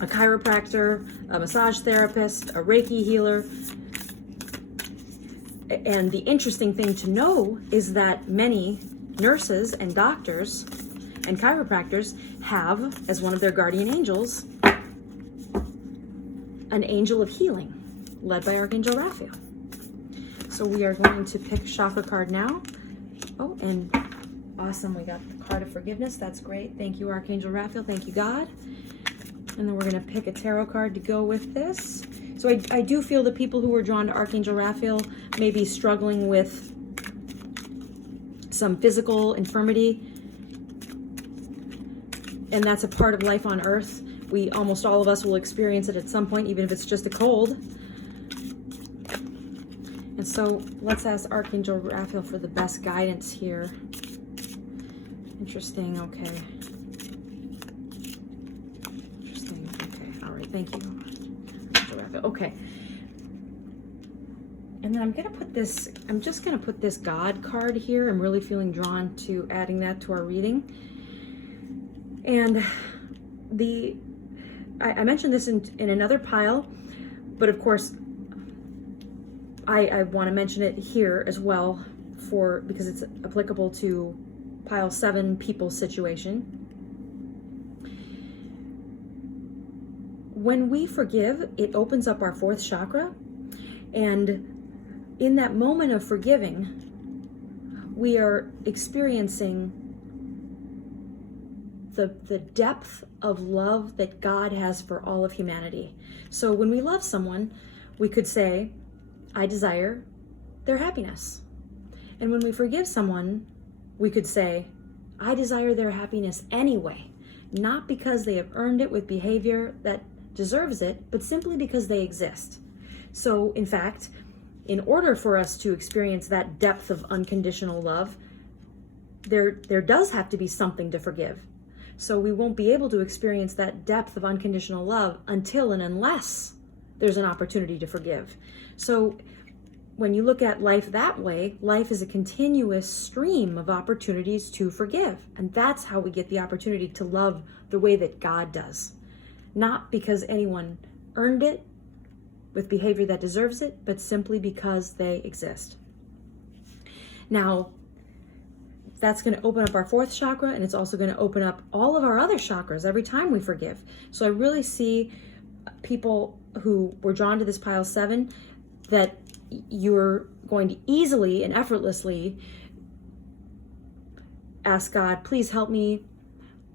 a chiropractor, a massage therapist, a Reiki healer. And the interesting thing to know is that many nurses and doctors and chiropractors have, as one of their guardian angels, an angel of healing led by Archangel Raphael. So we are going to pick a chakra card now. Oh, and awesome, we got the card of forgiveness. That's great. Thank you, Archangel Raphael. Thank you, God. And then we're going to pick a tarot card to go with this. So I do feel that people who were drawn to Archangel Raphael may be struggling with some physical infirmity, and that's a part of life on earth. Almost all of us will experience it at some point, even if it's just a cold. And so let's ask Archangel Raphael for the best guidance here. Interesting, okay. Interesting, okay, all right, thank you. Archangel Raphael, okay. And then I'm just gonna put this God card here. I'm really feeling drawn to adding that to our reading. And I mentioned this in another pile, but of course, I want to mention it here as well because it's applicable to pile 7 people situation. When we forgive, it opens up our 4th chakra, and in that moment of forgiving, we are experiencing the depth of love that God has for all of humanity. So when we love someone, we could say, I desire their happiness. And when we forgive someone, we could say, I desire their happiness anyway, not because they have earned it with behavior that deserves it, but simply because they exist. So in fact, in order for us to experience that depth of unconditional love, there does have to be something to forgive. So we won't be able to experience that depth of unconditional love until and unless there's an opportunity to forgive. So when you look at life that way, life is a continuous stream of opportunities to forgive. And that's how we get the opportunity to love the way that God does. Not because anyone earned it with behavior that deserves it, but simply because they exist. Now, that's going to open up our 4th chakra, and it's also going to open up all of our other chakras every time we forgive. So I really see people who were drawn to this pile 7 that you're going to easily and effortlessly ask God, please help me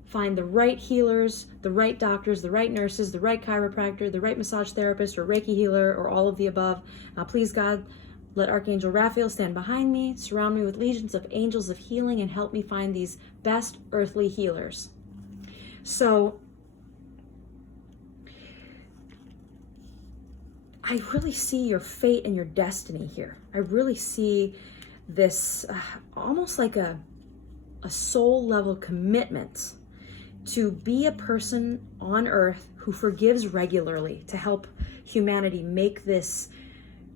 find the right healers, the right doctors, the right nurses, the right chiropractor, the right massage therapist or Reiki healer, or all of the above. Please, God, Let Archangel Raphael stand behind me, surround me with legions of angels of healing, and help me find these best earthly healers. So I really see your fate and your destiny here. I really see this almost like a soul level commitment to be a person on earth who forgives regularly, to help humanity make this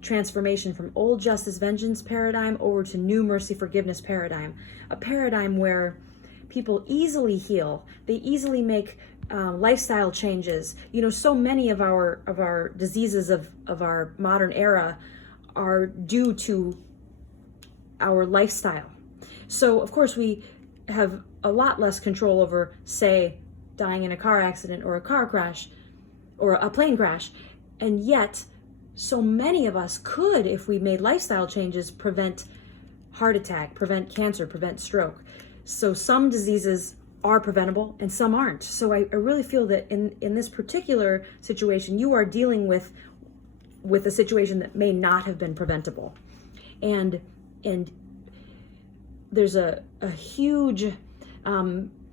transformation from old justice vengeance paradigm over to new mercy forgiveness paradigm, a paradigm where people easily heal, they easily make lifestyle changes. You know, so many of our diseases of our modern era are due to our lifestyle. So of course we have a lot less control over, say, dying in a car accident or a car crash or a plane crash, and yet so many of us could, if we made lifestyle changes, prevent heart attack, prevent cancer, prevent stroke. So some diseases are preventable and some aren't. So I really feel that in this particular situation, you are dealing with a situation that may not have been preventable. And there's a huge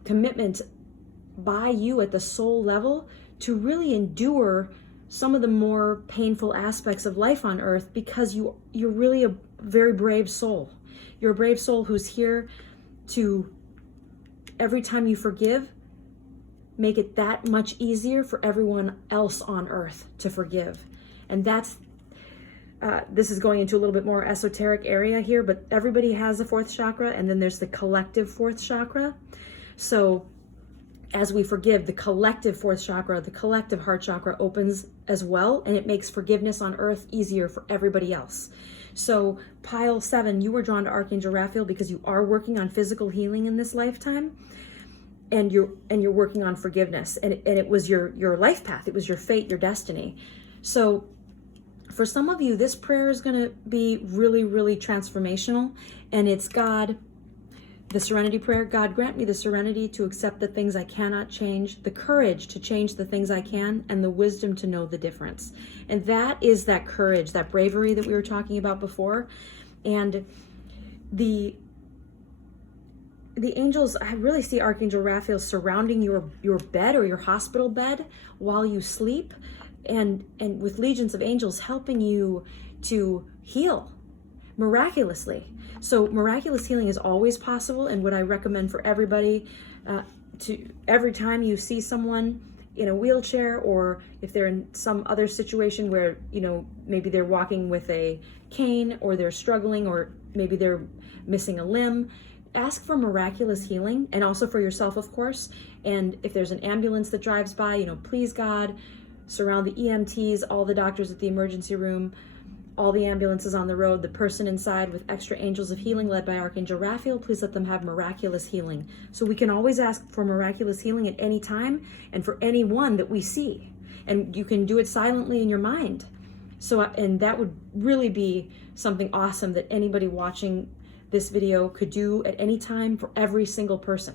commitment by you at the soul level to really endure some of the more painful aspects of life on earth, because you're really a very brave soul. You're a brave soul who's here to, every time you forgive, make it that much easier for everyone else on earth to forgive. And that's this is going into a little bit more esoteric area here, but everybody has a fourth chakra, and then there's the collective fourth chakra. So as we forgive, the collective fourth chakra, the collective heart chakra opens as well, and it makes forgiveness on earth easier for everybody else. So pile 7, you were drawn to Archangel Raphael because you are working on physical healing in this lifetime, and you're working on forgiveness, and it was your life path, it was your fate, your destiny. So for some of you, this prayer is going to be really, really transformational, and it's God. The serenity prayer: God, grant me the serenity to accept the things I cannot change, the courage to change the things I can, and the wisdom to know the difference. And that is that courage, that bravery that we were talking about before. And the angels, I really see Archangel Raphael surrounding your bed or your hospital bed while you sleep, and with legions of angels helping you to heal miraculously. So miraculous healing is always possible, and what I recommend for everybody, to every time you see someone in a wheelchair, or if they're in some other situation where, you know, maybe they're walking with a cane, or they're struggling, or maybe they're missing a limb, ask for miraculous healing, and also for yourself, of course. And if there's an ambulance that drives by, you know, please God, surround the EMTs, all the doctors at the emergency room, all the ambulances on the road, the person inside with extra angels of healing led by Archangel Raphael, please let them have miraculous healing. So we can always ask for miraculous healing at any time, and for anyone that we see. And you can do it silently in your mind. So, and that would really be something awesome that anybody watching this video could do at any time for every single person.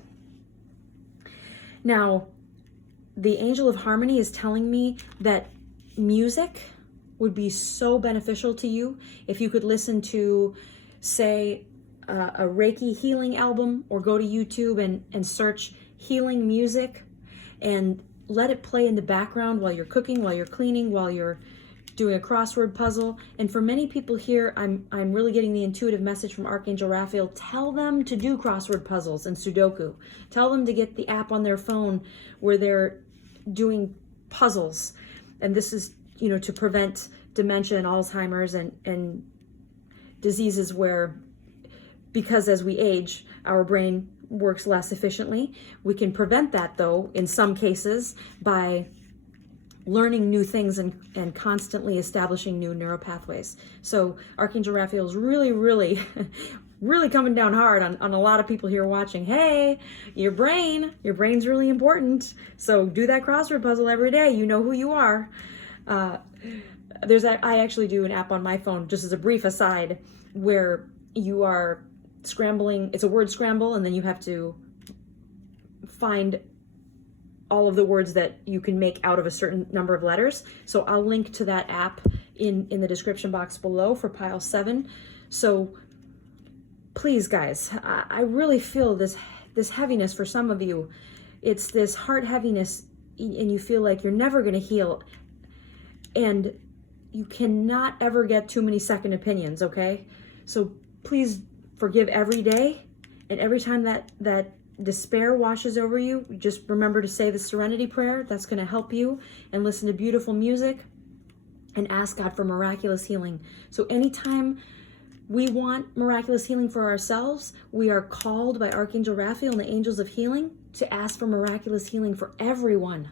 Now, the angel of harmony is telling me that music would be so beneficial to you if you could listen to, say, a Reiki healing album, or go to YouTube and search healing music and let it play in the background while you're cooking, while you're cleaning, while you're doing a crossword puzzle. And for many people here, I'm really getting the intuitive message from Archangel Raphael: tell them to do crossword puzzles and Sudoku. Tell them to get the app on their phone where they're doing puzzles. And this is, you know, to prevent dementia and Alzheimer's and diseases where, because as we age, our brain works less efficiently. We can prevent that, though, in some cases, by learning new things and constantly establishing new neural pathways. So Archangel Raphael is really, really, really coming down hard on a lot of people here watching. Hey, your brain's really important. So do that crossword puzzle every day. You know who you are. I actually do an app on my phone, just as a brief aside, where you are scrambling. It's a word scramble, and then you have to find all of the words that you can make out of a certain number of letters. So I'll link to that app in the description box below for pile 7. So please, guys, I really feel this heaviness for some of you. It's this heart heaviness, and you feel like you're never going to heal, and you cannot ever get too many second opinions, okay? So please forgive every day, and every time that despair washes over you, just remember to say the Serenity Prayer. That's going to help you, and listen to beautiful music and ask God for miraculous healing. So anytime we want miraculous healing for ourselves, we are called by Archangel Raphael and the angels of healing to ask for miraculous healing for everyone.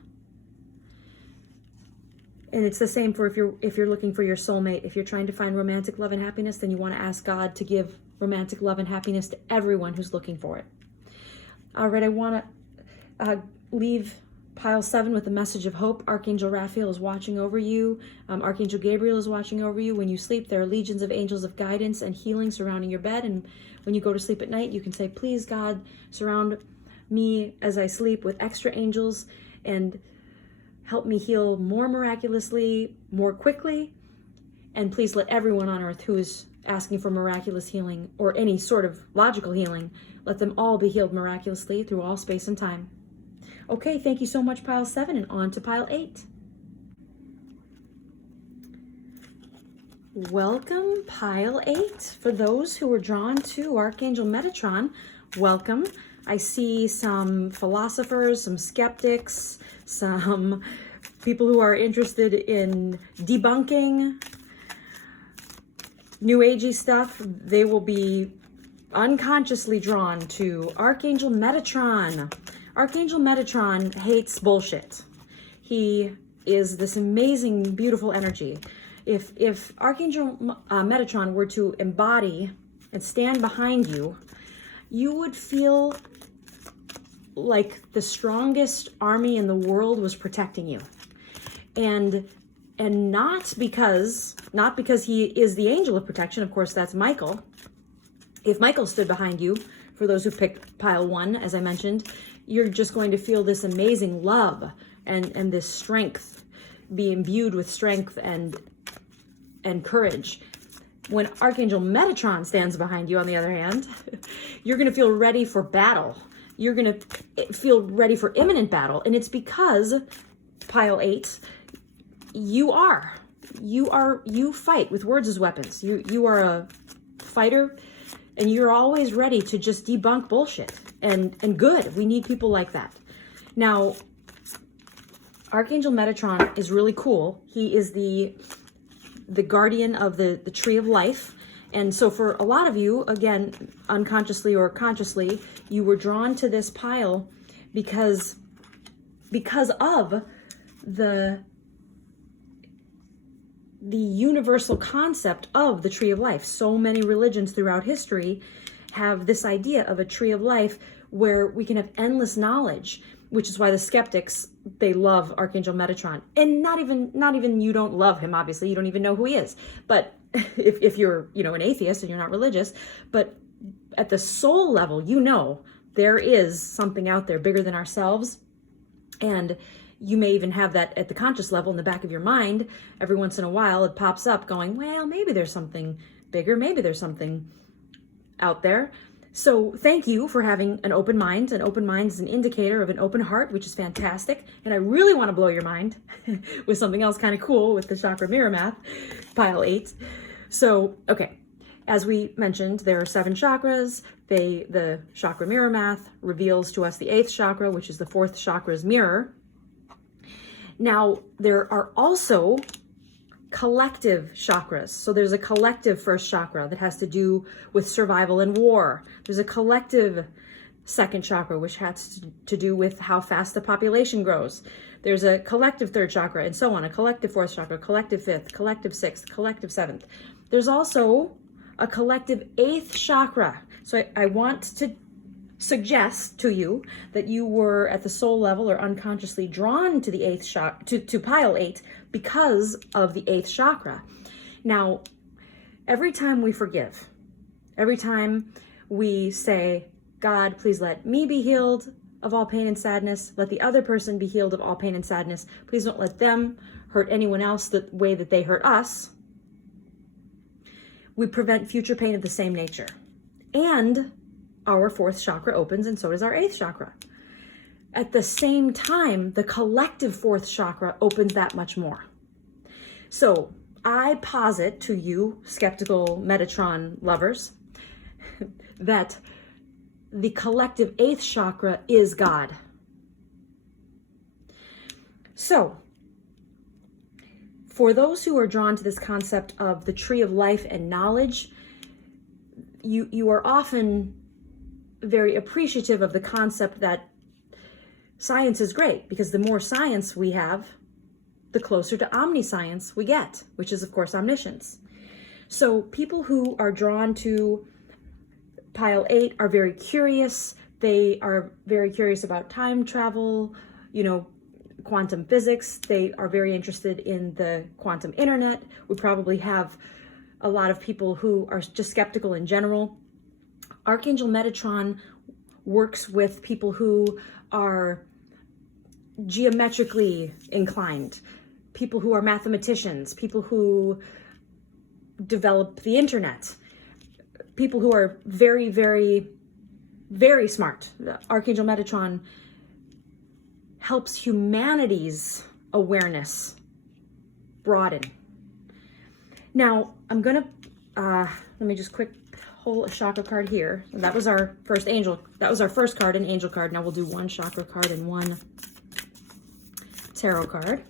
And it's the same for if you're looking for your soulmate. If you're trying to find romantic love and happiness, then you want to ask God to give romantic love and happiness to everyone who's looking for it. All right, I want to leave pile 7 with a message of hope. Archangel Raphael is watching over you. Archangel Gabriel is watching over you. When you sleep, there are legions of angels of guidance and healing surrounding your bed. And when you go to sleep at night, you can say, please, God, surround me as I sleep with extra angels and help me heal more miraculously, more quickly. And please let everyone on earth who is asking for miraculous healing or any sort of logical healing, let them all be healed miraculously through all space and time. Okay, thank you so much, pile 7, and on to pile 8. Welcome, pile 8. For those who were drawn to Archangel Metatron, welcome. I see some philosophers, some skeptics, some people who are interested in debunking New Agey stuff. They will be unconsciously drawn to Archangel Metatron. Archangel Metatron hates bullshit. He is this amazing, beautiful energy. If Archangel Metatron were to embody and stand behind you, you would feel like the strongest army in the world was protecting you. And not because he is the angel of protection. Of course, that's Michael. If Michael stood behind you, for those who picked pile 1, as I mentioned, you're just going to feel this amazing love and this strength, be imbued with strength and courage. When Archangel Metatron stands behind you, on the other hand, you're going to feel ready for battle. You're going to feel ready for imminent battle. And it's because, pile 8, you fight with words as weapons. You are a fighter, and you're always ready to just debunk bullshit. And good. We need people like that. Now, Archangel Metatron is really cool. He is the guardian of the tree of life. And so for a lot of you, again, unconsciously or consciously, you were drawn to this pile because of the universal concept of the tree of life. So many religions throughout history have this idea of a tree of life where we can have endless knowledge, which is why the skeptics, they love Archangel Metatron. And not even you don't love him, obviously, you don't even know who he is. But if you're, an atheist and you're not religious, but at the soul level, there is something out there bigger than ourselves. And you may even have that at the conscious level in the back of your mind. Every once in a while, it pops up going, well, maybe there's something bigger. Maybe there's something out there. So thank you for having an open mind. An open mind is an indicator of an open heart, which is fantastic. And I really want to blow your mind with something else kind of cool with the Chakra Mirror Math, pile 8. So, okay, as we mentioned, there are 7 chakras. The Chakra Mirror Math reveals to us the 8th chakra, which is the 4th chakra's mirror. Now, there are also collective chakras. So there's a collective first chakra that has to do with survival and war. There's a collective second chakra, which has to do with how fast the population grows. There's a collective third chakra, and so on, a collective fourth chakra, collective fifth, collective sixth, collective seventh. There's also a collective 8th chakra. So I want to suggest to you that you were at the soul level or unconsciously drawn to the 8th chakra, to pile 8, because of the 8th chakra. Now, every time we forgive, every time we say, God, please let me be healed of all pain and sadness, let the other person be healed of all pain and sadness, please don't let them hurt anyone else the way that they hurt us, we prevent future pain of the same nature. And our 4th chakra opens, and so does our 8th chakra. At the same time, the collective 4th chakra opens that much more. So I posit to you, skeptical Metatron lovers, that the collective 8th chakra is God. So, for those who are drawn to this concept of the tree of life and knowledge, you are often very appreciative of the concept that science is great, because the more science we have, the closer to omniscience we get, which is, of course, omniscience. So people who are drawn to pile 8 are very curious. They are very curious about time travel, quantum physics. They are very interested in the quantum internet. We probably have a lot of people who are just skeptical in general. Archangel Metatron works with people who are geometrically inclined, people who are mathematicians, people who develop the internet, people who are very, very, very smart. Archangel Metatron helps humanity's awareness broaden. Now, I'm gonna, let me just quick pull a chakra card here. That was our first angel. That was our first card, an angel card. Now we'll do one chakra card and one tarot card.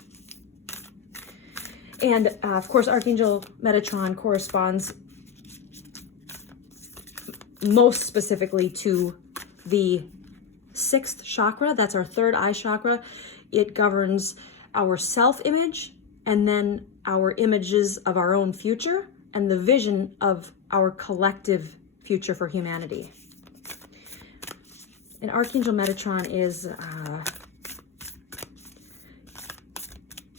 And of course, Archangel Metatron corresponds most specifically to the 6th chakra. That's our 3rd eye chakra. It governs our self-image and then our images of our own future and the vision of our collective future for humanity. And Archangel Metatron is,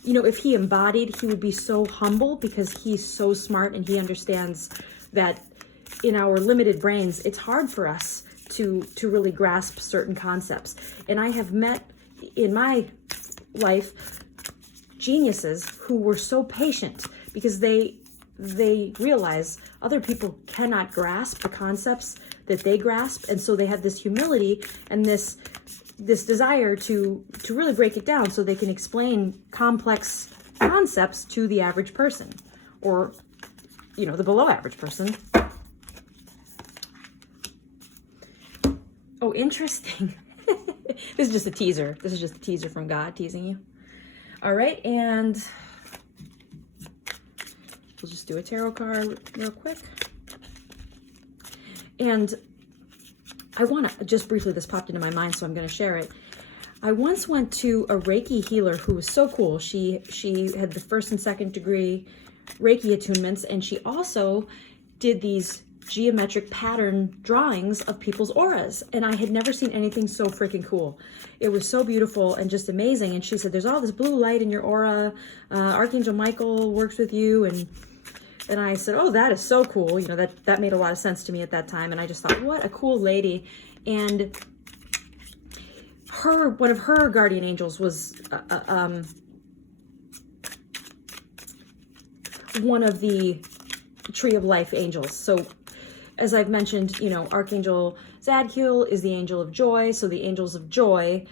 if he embodied, he would be so humble, because he's so smart and he understands that in our limited brains, it's hard for us to really grasp certain concepts. And I have met in my life geniuses who were so patient because they realize other people cannot grasp the concepts that they grasp, and so they have this humility and this desire to really break it down so they can explain complex concepts to the average person, or the below average person. Oh, interesting. This is just a teaser. This is just a teaser from God teasing you. All right, and we'll just do a tarot card real quick. And I want to just briefly, this popped into my mind, so I'm going to share it. I once went to a Reiki healer who was so cool. She had the 1st and 2nd degree Reiki attunements, and she also did these geometric pattern drawings of people's auras, and I had never seen anything so freaking cool. It was so beautiful and just amazing. And she said, there's all this blue light in your aura, Archangel Michael works with you, and I said, oh, that is so cool. That made a lot of sense to me at that time, and I just thought, what a cool lady. And one of her guardian angels was one of the Tree of Life angels. So as I've mentioned, Archangel Zadkiel is the angel of joy. So the angels of joy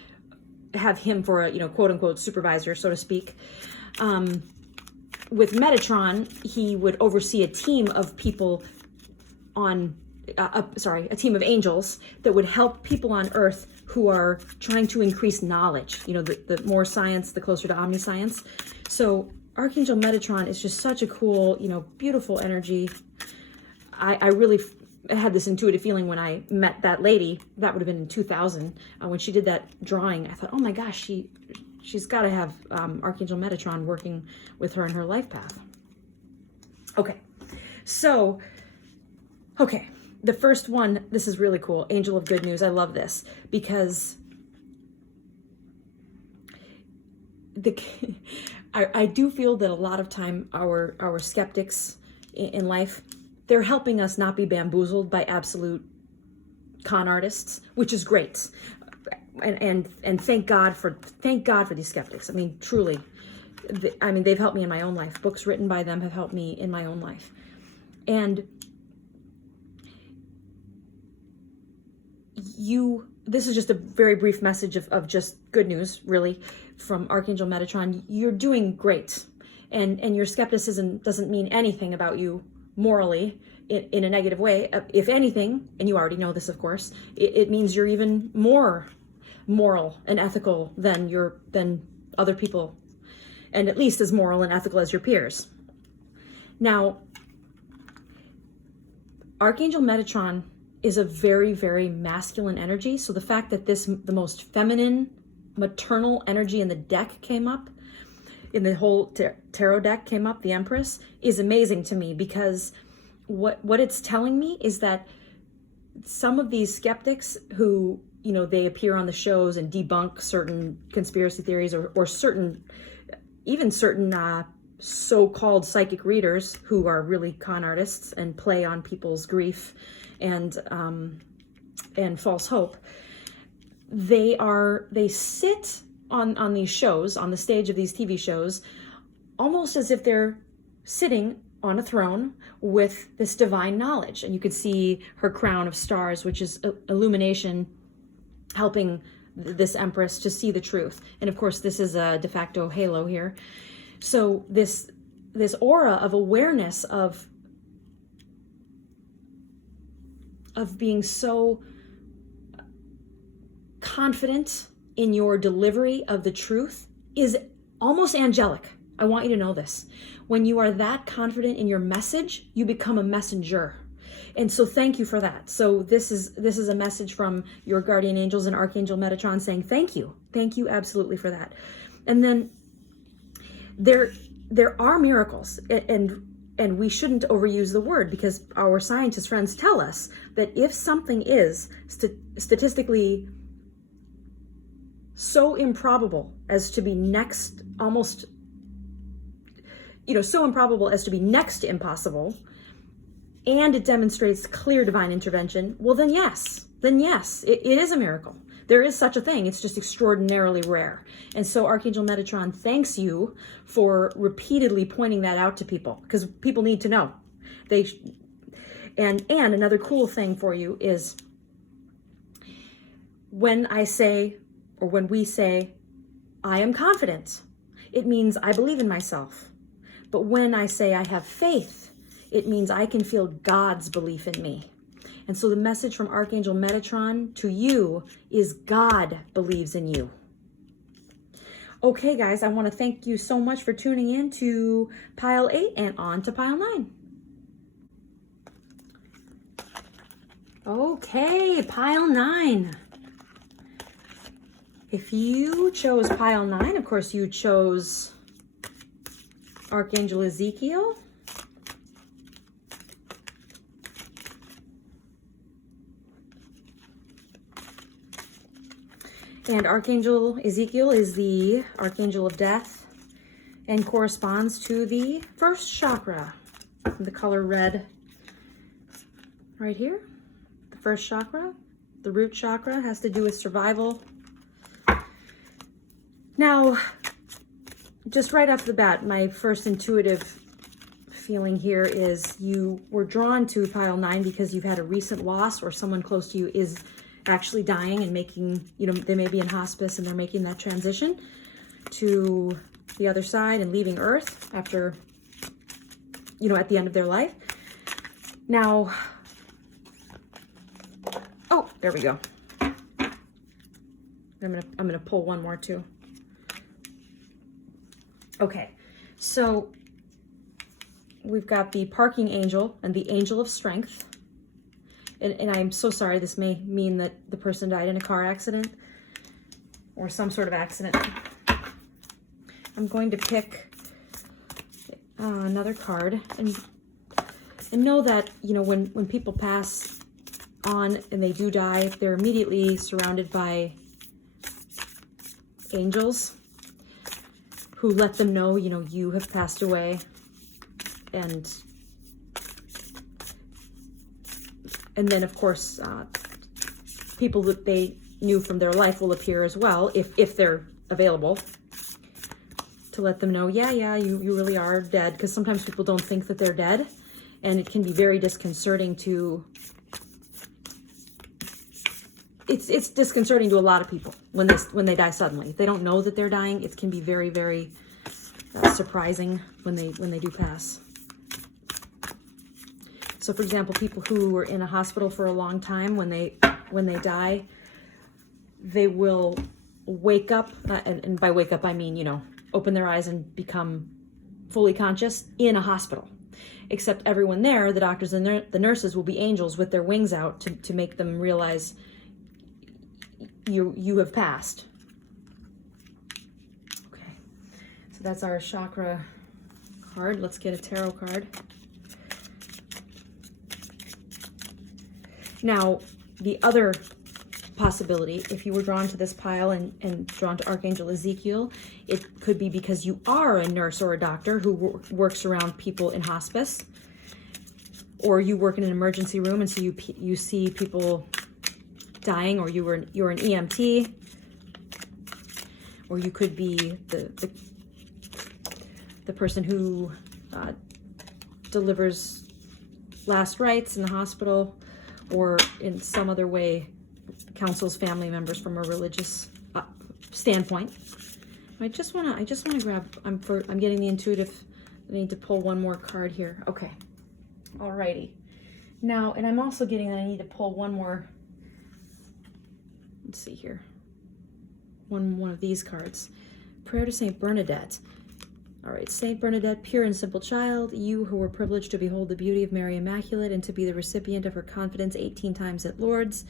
have him for a, quote unquote supervisor, so to speak. With Metatron, he would oversee a team of people on, a team of angels that would help people on Earth who are trying to increase knowledge. The more science, the closer to omniscience. So Archangel Metatron is just such a cool, beautiful energy. I really had this intuitive feeling when I met that lady. That would have been in 2000. When she did that drawing, I thought, oh my gosh, she's got to have Archangel Metatron working with her in her life path. Okay, so, the first one, this is really cool. Angel of Good News. I love this because I do feel that a lot of time our skeptics in life, they're helping us not be bamboozled by absolute con artists, which is great. And thank God for these skeptics. I mean, truly, they've helped me in my own life. Books written by them have helped me in my own life. And this is just a very brief message of just good news, really, from Archangel Metatron. You're doing great. And your skepticism doesn't mean anything about you morally in a negative way. If anything, and you already know this, of course, it means you're even more moral and ethical than other people, and at least as moral and ethical as your peers. Now, Archangel Metatron is a very, very masculine energy. So the fact that the most feminine, maternal energy in the deck came up, in the whole tarot deck came up, the Empress, is amazing to me, because what it's telling me is that some of these skeptics who, they appear on the shows and debunk certain conspiracy theories or certain so-called psychic readers who are really con artists and play on people's grief and false hope. They sit on these shows, on the stage of these TV shows, almost as if they're sitting on a throne with this divine knowledge. And you could see her crown of stars, which is illumination, helping this Empress to see the truth. And of course, this is a de facto halo here. So this aura of awareness of being so confident in your delivery of the truth is almost angelic. I want you to know this. When you are that confident in your message, you become a messenger. And so thank you for that. So this is a message from your guardian angels and Archangel Metatron saying thank you. Thank you absolutely for that. And then there are miracles, and we shouldn't overuse the word, because our scientist friends tell us that if something is statistically so improbable as to be so improbable as to be next to impossible, and it demonstrates clear divine intervention, well, then yes, it is a miracle. There is such a thing. It's just extraordinarily rare. And so Archangel Metatron thanks you for repeatedly pointing that out to people, because people need to know. And another cool thing for you is when we say, I am confident, it means I believe in myself. But when I say I have faith, it means I can feel God's belief in me. And so the message from Archangel Metatron to you is God believes in you. Okay, guys, I want to thank you so much for tuning in to Pile 8 and on to Pile 9. Okay, Pile 9. If you chose Pile 9, of course, you chose Archangel Ezekiel. And Archangel Ezekiel is the Archangel of Death and corresponds to the first chakra, the color red right here. The first chakra, the root chakra, has to do with survival. Now, just right off the bat, my first intuitive feeling here is you were drawn to Pile 9 because you've had a recent loss, or someone close to you is actually dying and making, they may be in hospice and they're making that transition to the other side and leaving Earth after, at the end of their life. Now, oh, there we go. I'm gonna pull one more too. Okay, so we've got the parking angel and the angel of strength. And I'm so sorry, this may mean that the person died in a car accident or some sort of accident. I'm going to pick another card and know that, when people pass on and they do die, they're immediately surrounded by angels who let them know, you have passed away, and then, of course, people that they knew from their life will appear as well, if they're available, to let them know, you really are dead. Because sometimes people don't think that they're dead. And it can be very disconcerting to, it's disconcerting to a lot of people when they die suddenly. If they don't know that they're dying, it can be very, very surprising when they do pass. So for example, people who were in a hospital for a long time, when they die, they will wake up, and by wake up I mean, you know, open their eyes and become fully conscious in a hospital. Except everyone there, the doctors and the nurses, will be angels with their wings out to make them realize you have passed. Okay, so that's our chakra card. Let's get a tarot card. Now, the other possibility, if you were drawn to this pile and drawn to Archangel Ezekiel, it could be because you are a nurse or a doctor who works around people in hospice, or you work in an emergency room and so you see people dying, or you're an EMT, or you could be the person who delivers last rites in the hospital, or in some other way counsels family members from a religious standpoint. I just want to grab. I'm getting the intuitive. I need to pull one more card here. Okay, alrighty. Now, and I'm also getting that I need to pull one more. Let's see here. One of these cards. Prayer to Saint Bernadette. All right, Saint Bernadette, pure and simple child, you who were privileged to behold the beauty of Mary Immaculate and to be the recipient of her confidence 18 times at Lourdes,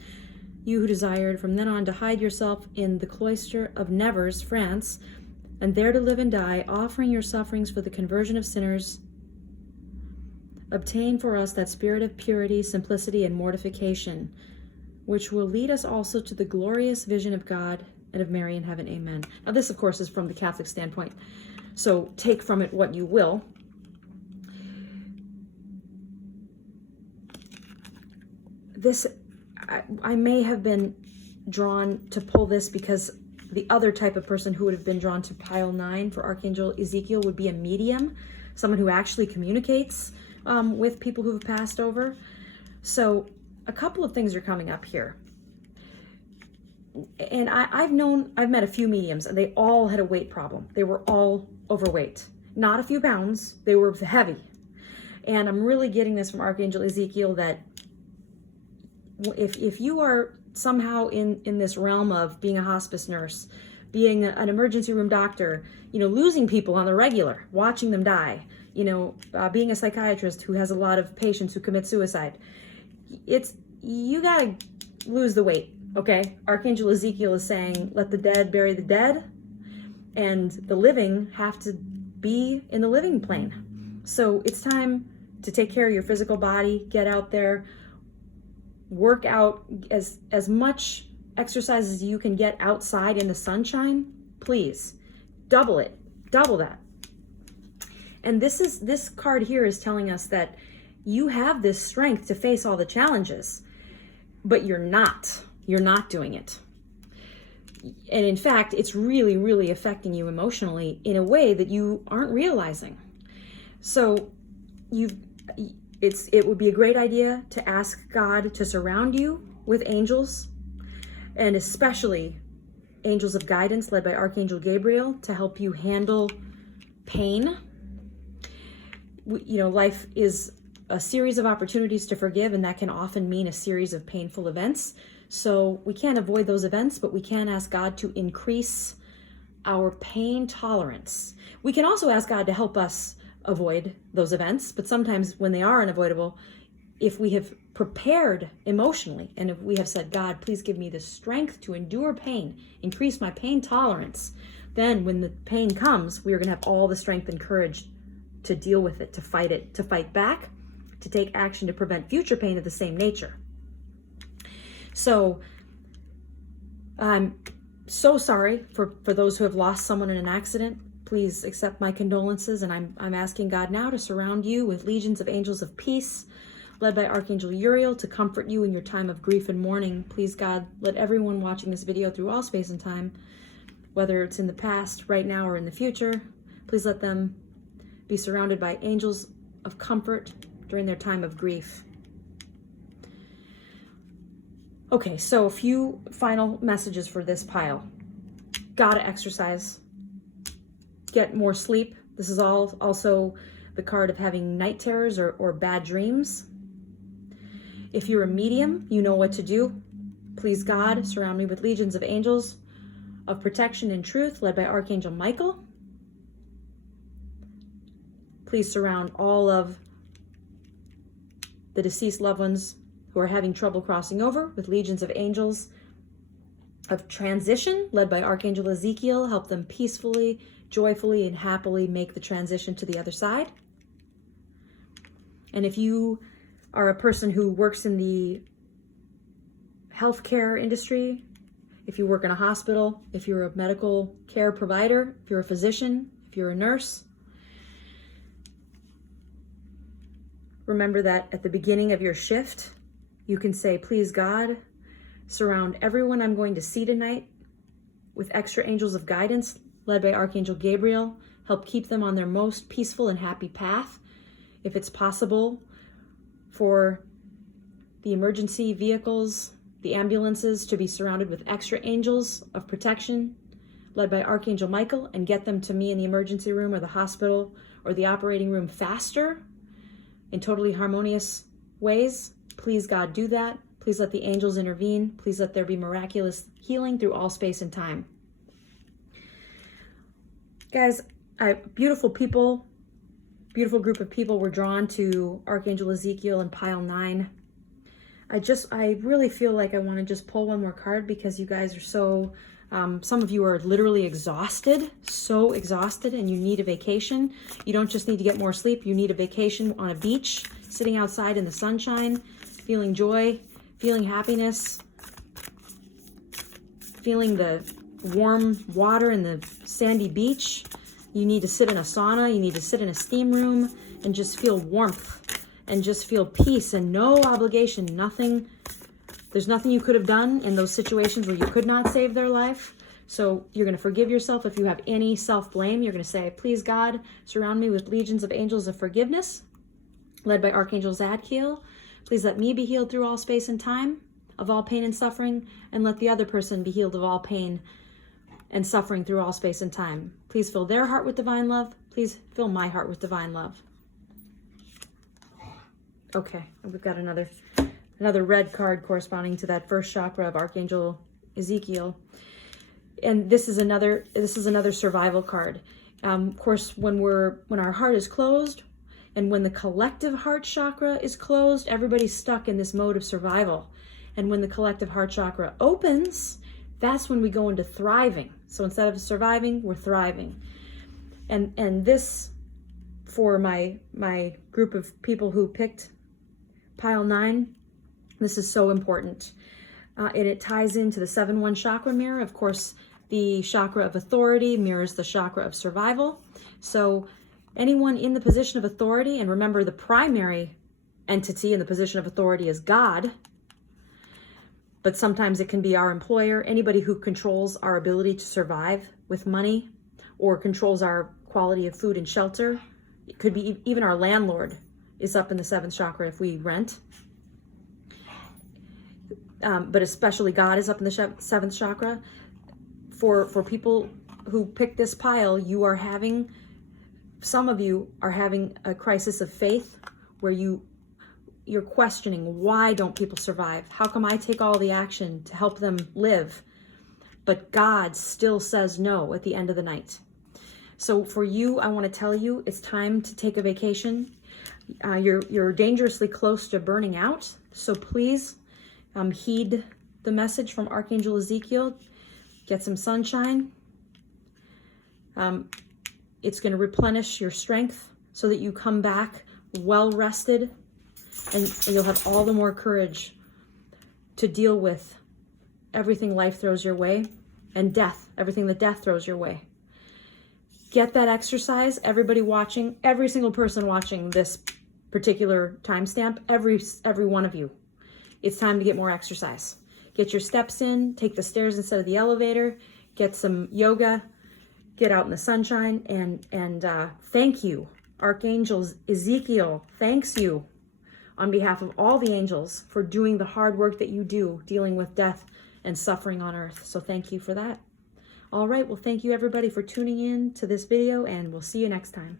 you who desired from then on to hide yourself in the cloister of Nevers, France, and there to live and die, offering your sufferings for the conversion of sinners, obtain for us that spirit of purity, simplicity, and mortification, which will lead us also to the glorious vision of God and of Mary in heaven. Amen. Now this, of course, is from the Catholic standpoint, so take from it what you will. This, I may have been drawn to pull this because the other type of person who would have been drawn to pile 9 for Archangel Ezekiel would be a medium, someone who actually communicates with people who have passed over. So a couple of things are coming up here. And I've met a few mediums, and they all had a weight problem. They were all overweight. Not a few pounds, they were heavy. And I'm really getting this from Archangel Ezekiel that if you are somehow in this realm of being a hospice nurse, being an emergency room doctor, you know, losing people on the regular, watching them die, you know, being a psychiatrist who has a lot of patients who commit suicide, you gotta lose the weight. Okay, Archangel Ezekiel is saying, let the dead bury the dead, and the living have to be in the living plane. So it's time to take care of your physical body, get out there, work out as much exercise as you can get outside in the sunshine. Please, double that. And this card here is telling us that you have this strength to face all the challenges, but you're not doing it. And in fact, it's really, really affecting you emotionally in a way that you aren't realizing. So it would be a great idea to ask God to surround you with angels, and especially angels of guidance led by Archangel Gabriel to help you handle pain. You know, life is a series of opportunities to forgive, and that can often mean a series of painful events. So we can't avoid those events, but we can ask God to increase our pain tolerance. We can also ask God to help us avoid those events, but sometimes when they are unavoidable, if we have prepared emotionally, and if we have said, God, please give me the strength to endure pain, increase my pain tolerance, then when the pain comes, we are going to have all the strength and courage to deal with it, to fight back, to take action to prevent future pain of the same nature. So I'm so sorry for those who have lost someone in an accident. Please accept my condolences, and I'm asking God now to surround you with legions of angels of peace, led by Archangel Uriel, to comfort you in your time of grief and mourning. Please, God, let everyone watching this video through all space and time, whether it's in the past, right now, or in the future, please let them be surrounded by angels of comfort, during their time of grief. Okay, so a few final messages for this pile. Gotta exercise. Get more sleep. This is also the card of having night terrors or bad dreams. If you're a medium, you know what to do. Please God, surround me with legions of angels of protection and truth, led by Archangel Michael. Please surround all of the deceased loved ones who are having trouble crossing over with legions of angels of transition, led by Archangel Ezekiel. Help them peacefully, joyfully, and happily make the transition to the other side. And if you are a person who works in the healthcare industry, if you work in a hospital, if you're a medical care provider, if you're a physician, if you're a nurse, remember that at the beginning of your shift, you can say, please God, surround everyone I'm going to see tonight with extra angels of guidance, led by Archangel Gabriel. Help keep them on their most peaceful and happy path. If it's possible for the emergency vehicles, the ambulances, to be surrounded with extra angels of protection, led by Archangel Michael, and get them to me in the emergency room or the hospital or the operating room faster in totally harmonious ways. Please God, do that. Please let the angels intervene. Please let there be miraculous healing through all space and time. Guys, beautiful people, beautiful group of people were drawn to Archangel Ezekiel in pile 9. I really feel like I want to just pull one more card because you guys are so, some of you are literally exhausted, so exhausted, and you need a vacation. You don't just need to get more sleep, you need a vacation on a beach, sitting outside in the sunshine, feeling joy, feeling happiness, feeling the warm water and the sandy beach. You need to sit in a sauna, you need to sit in a steam room and just feel warmth and just feel peace and no obligation, nothing. There's nothing you could have done in those situations where you could not save their life. So you're going to forgive yourself. If you have any self-blame, you're going to say, please God, surround me with legions of angels of forgiveness, led by Archangel Zadkiel. Please let me be healed through all space and time of all pain and suffering, and let the other person be healed of all pain and suffering through all space and time. Please fill their heart with divine love. Please fill my heart with divine love. Okay, we've got another red card corresponding to that first chakra of Archangel Ezekiel. And this is another survival card. Of course, when our heart is closed and when the collective heart chakra is closed, everybody's stuck in this mode of survival. And when the collective heart chakra opens, that's when we go into thriving. So instead of surviving, we're thriving. And this, for my group of people who picked pile 9, this is so important. And it ties into the 7-1 chakra mirror. Of course, the chakra of authority mirrors the chakra of survival. So anyone in the position of authority, and remember the primary entity in the position of authority is God, but sometimes it can be our employer, anybody who controls our ability to survive with money or controls our quality of food and shelter. It could be even our landlord is up in the 7th chakra if we rent. But especially God is up in the 7th chakra. For people who pick this pile, some of you are having a crisis of faith where you're questioning, why don't people survive? How come I take all the action to help them live, but God still says no at the end of the night? So for you, I want to tell you, it's time to take a vacation. You're dangerously close to burning out. So please heed the message from Archangel Ezekiel. Get some sunshine. It's going to replenish your strength so that you come back well rested, and you'll have all the more courage to deal with everything life throws your way, and death, everything that death throws your way. Get that exercise. Everybody watching, every single person watching this particular timestamp, every one of you, it's time to get more exercise. Get your steps in, take the stairs instead of the elevator, get some yoga, get out in the sunshine, and thank you. Archangel Ezekiel thanks you on behalf of all the angels for doing the hard work that you do dealing with death and suffering on earth. So thank you for that. All right, well, thank you everybody for tuning in to this video, and we'll see you next time.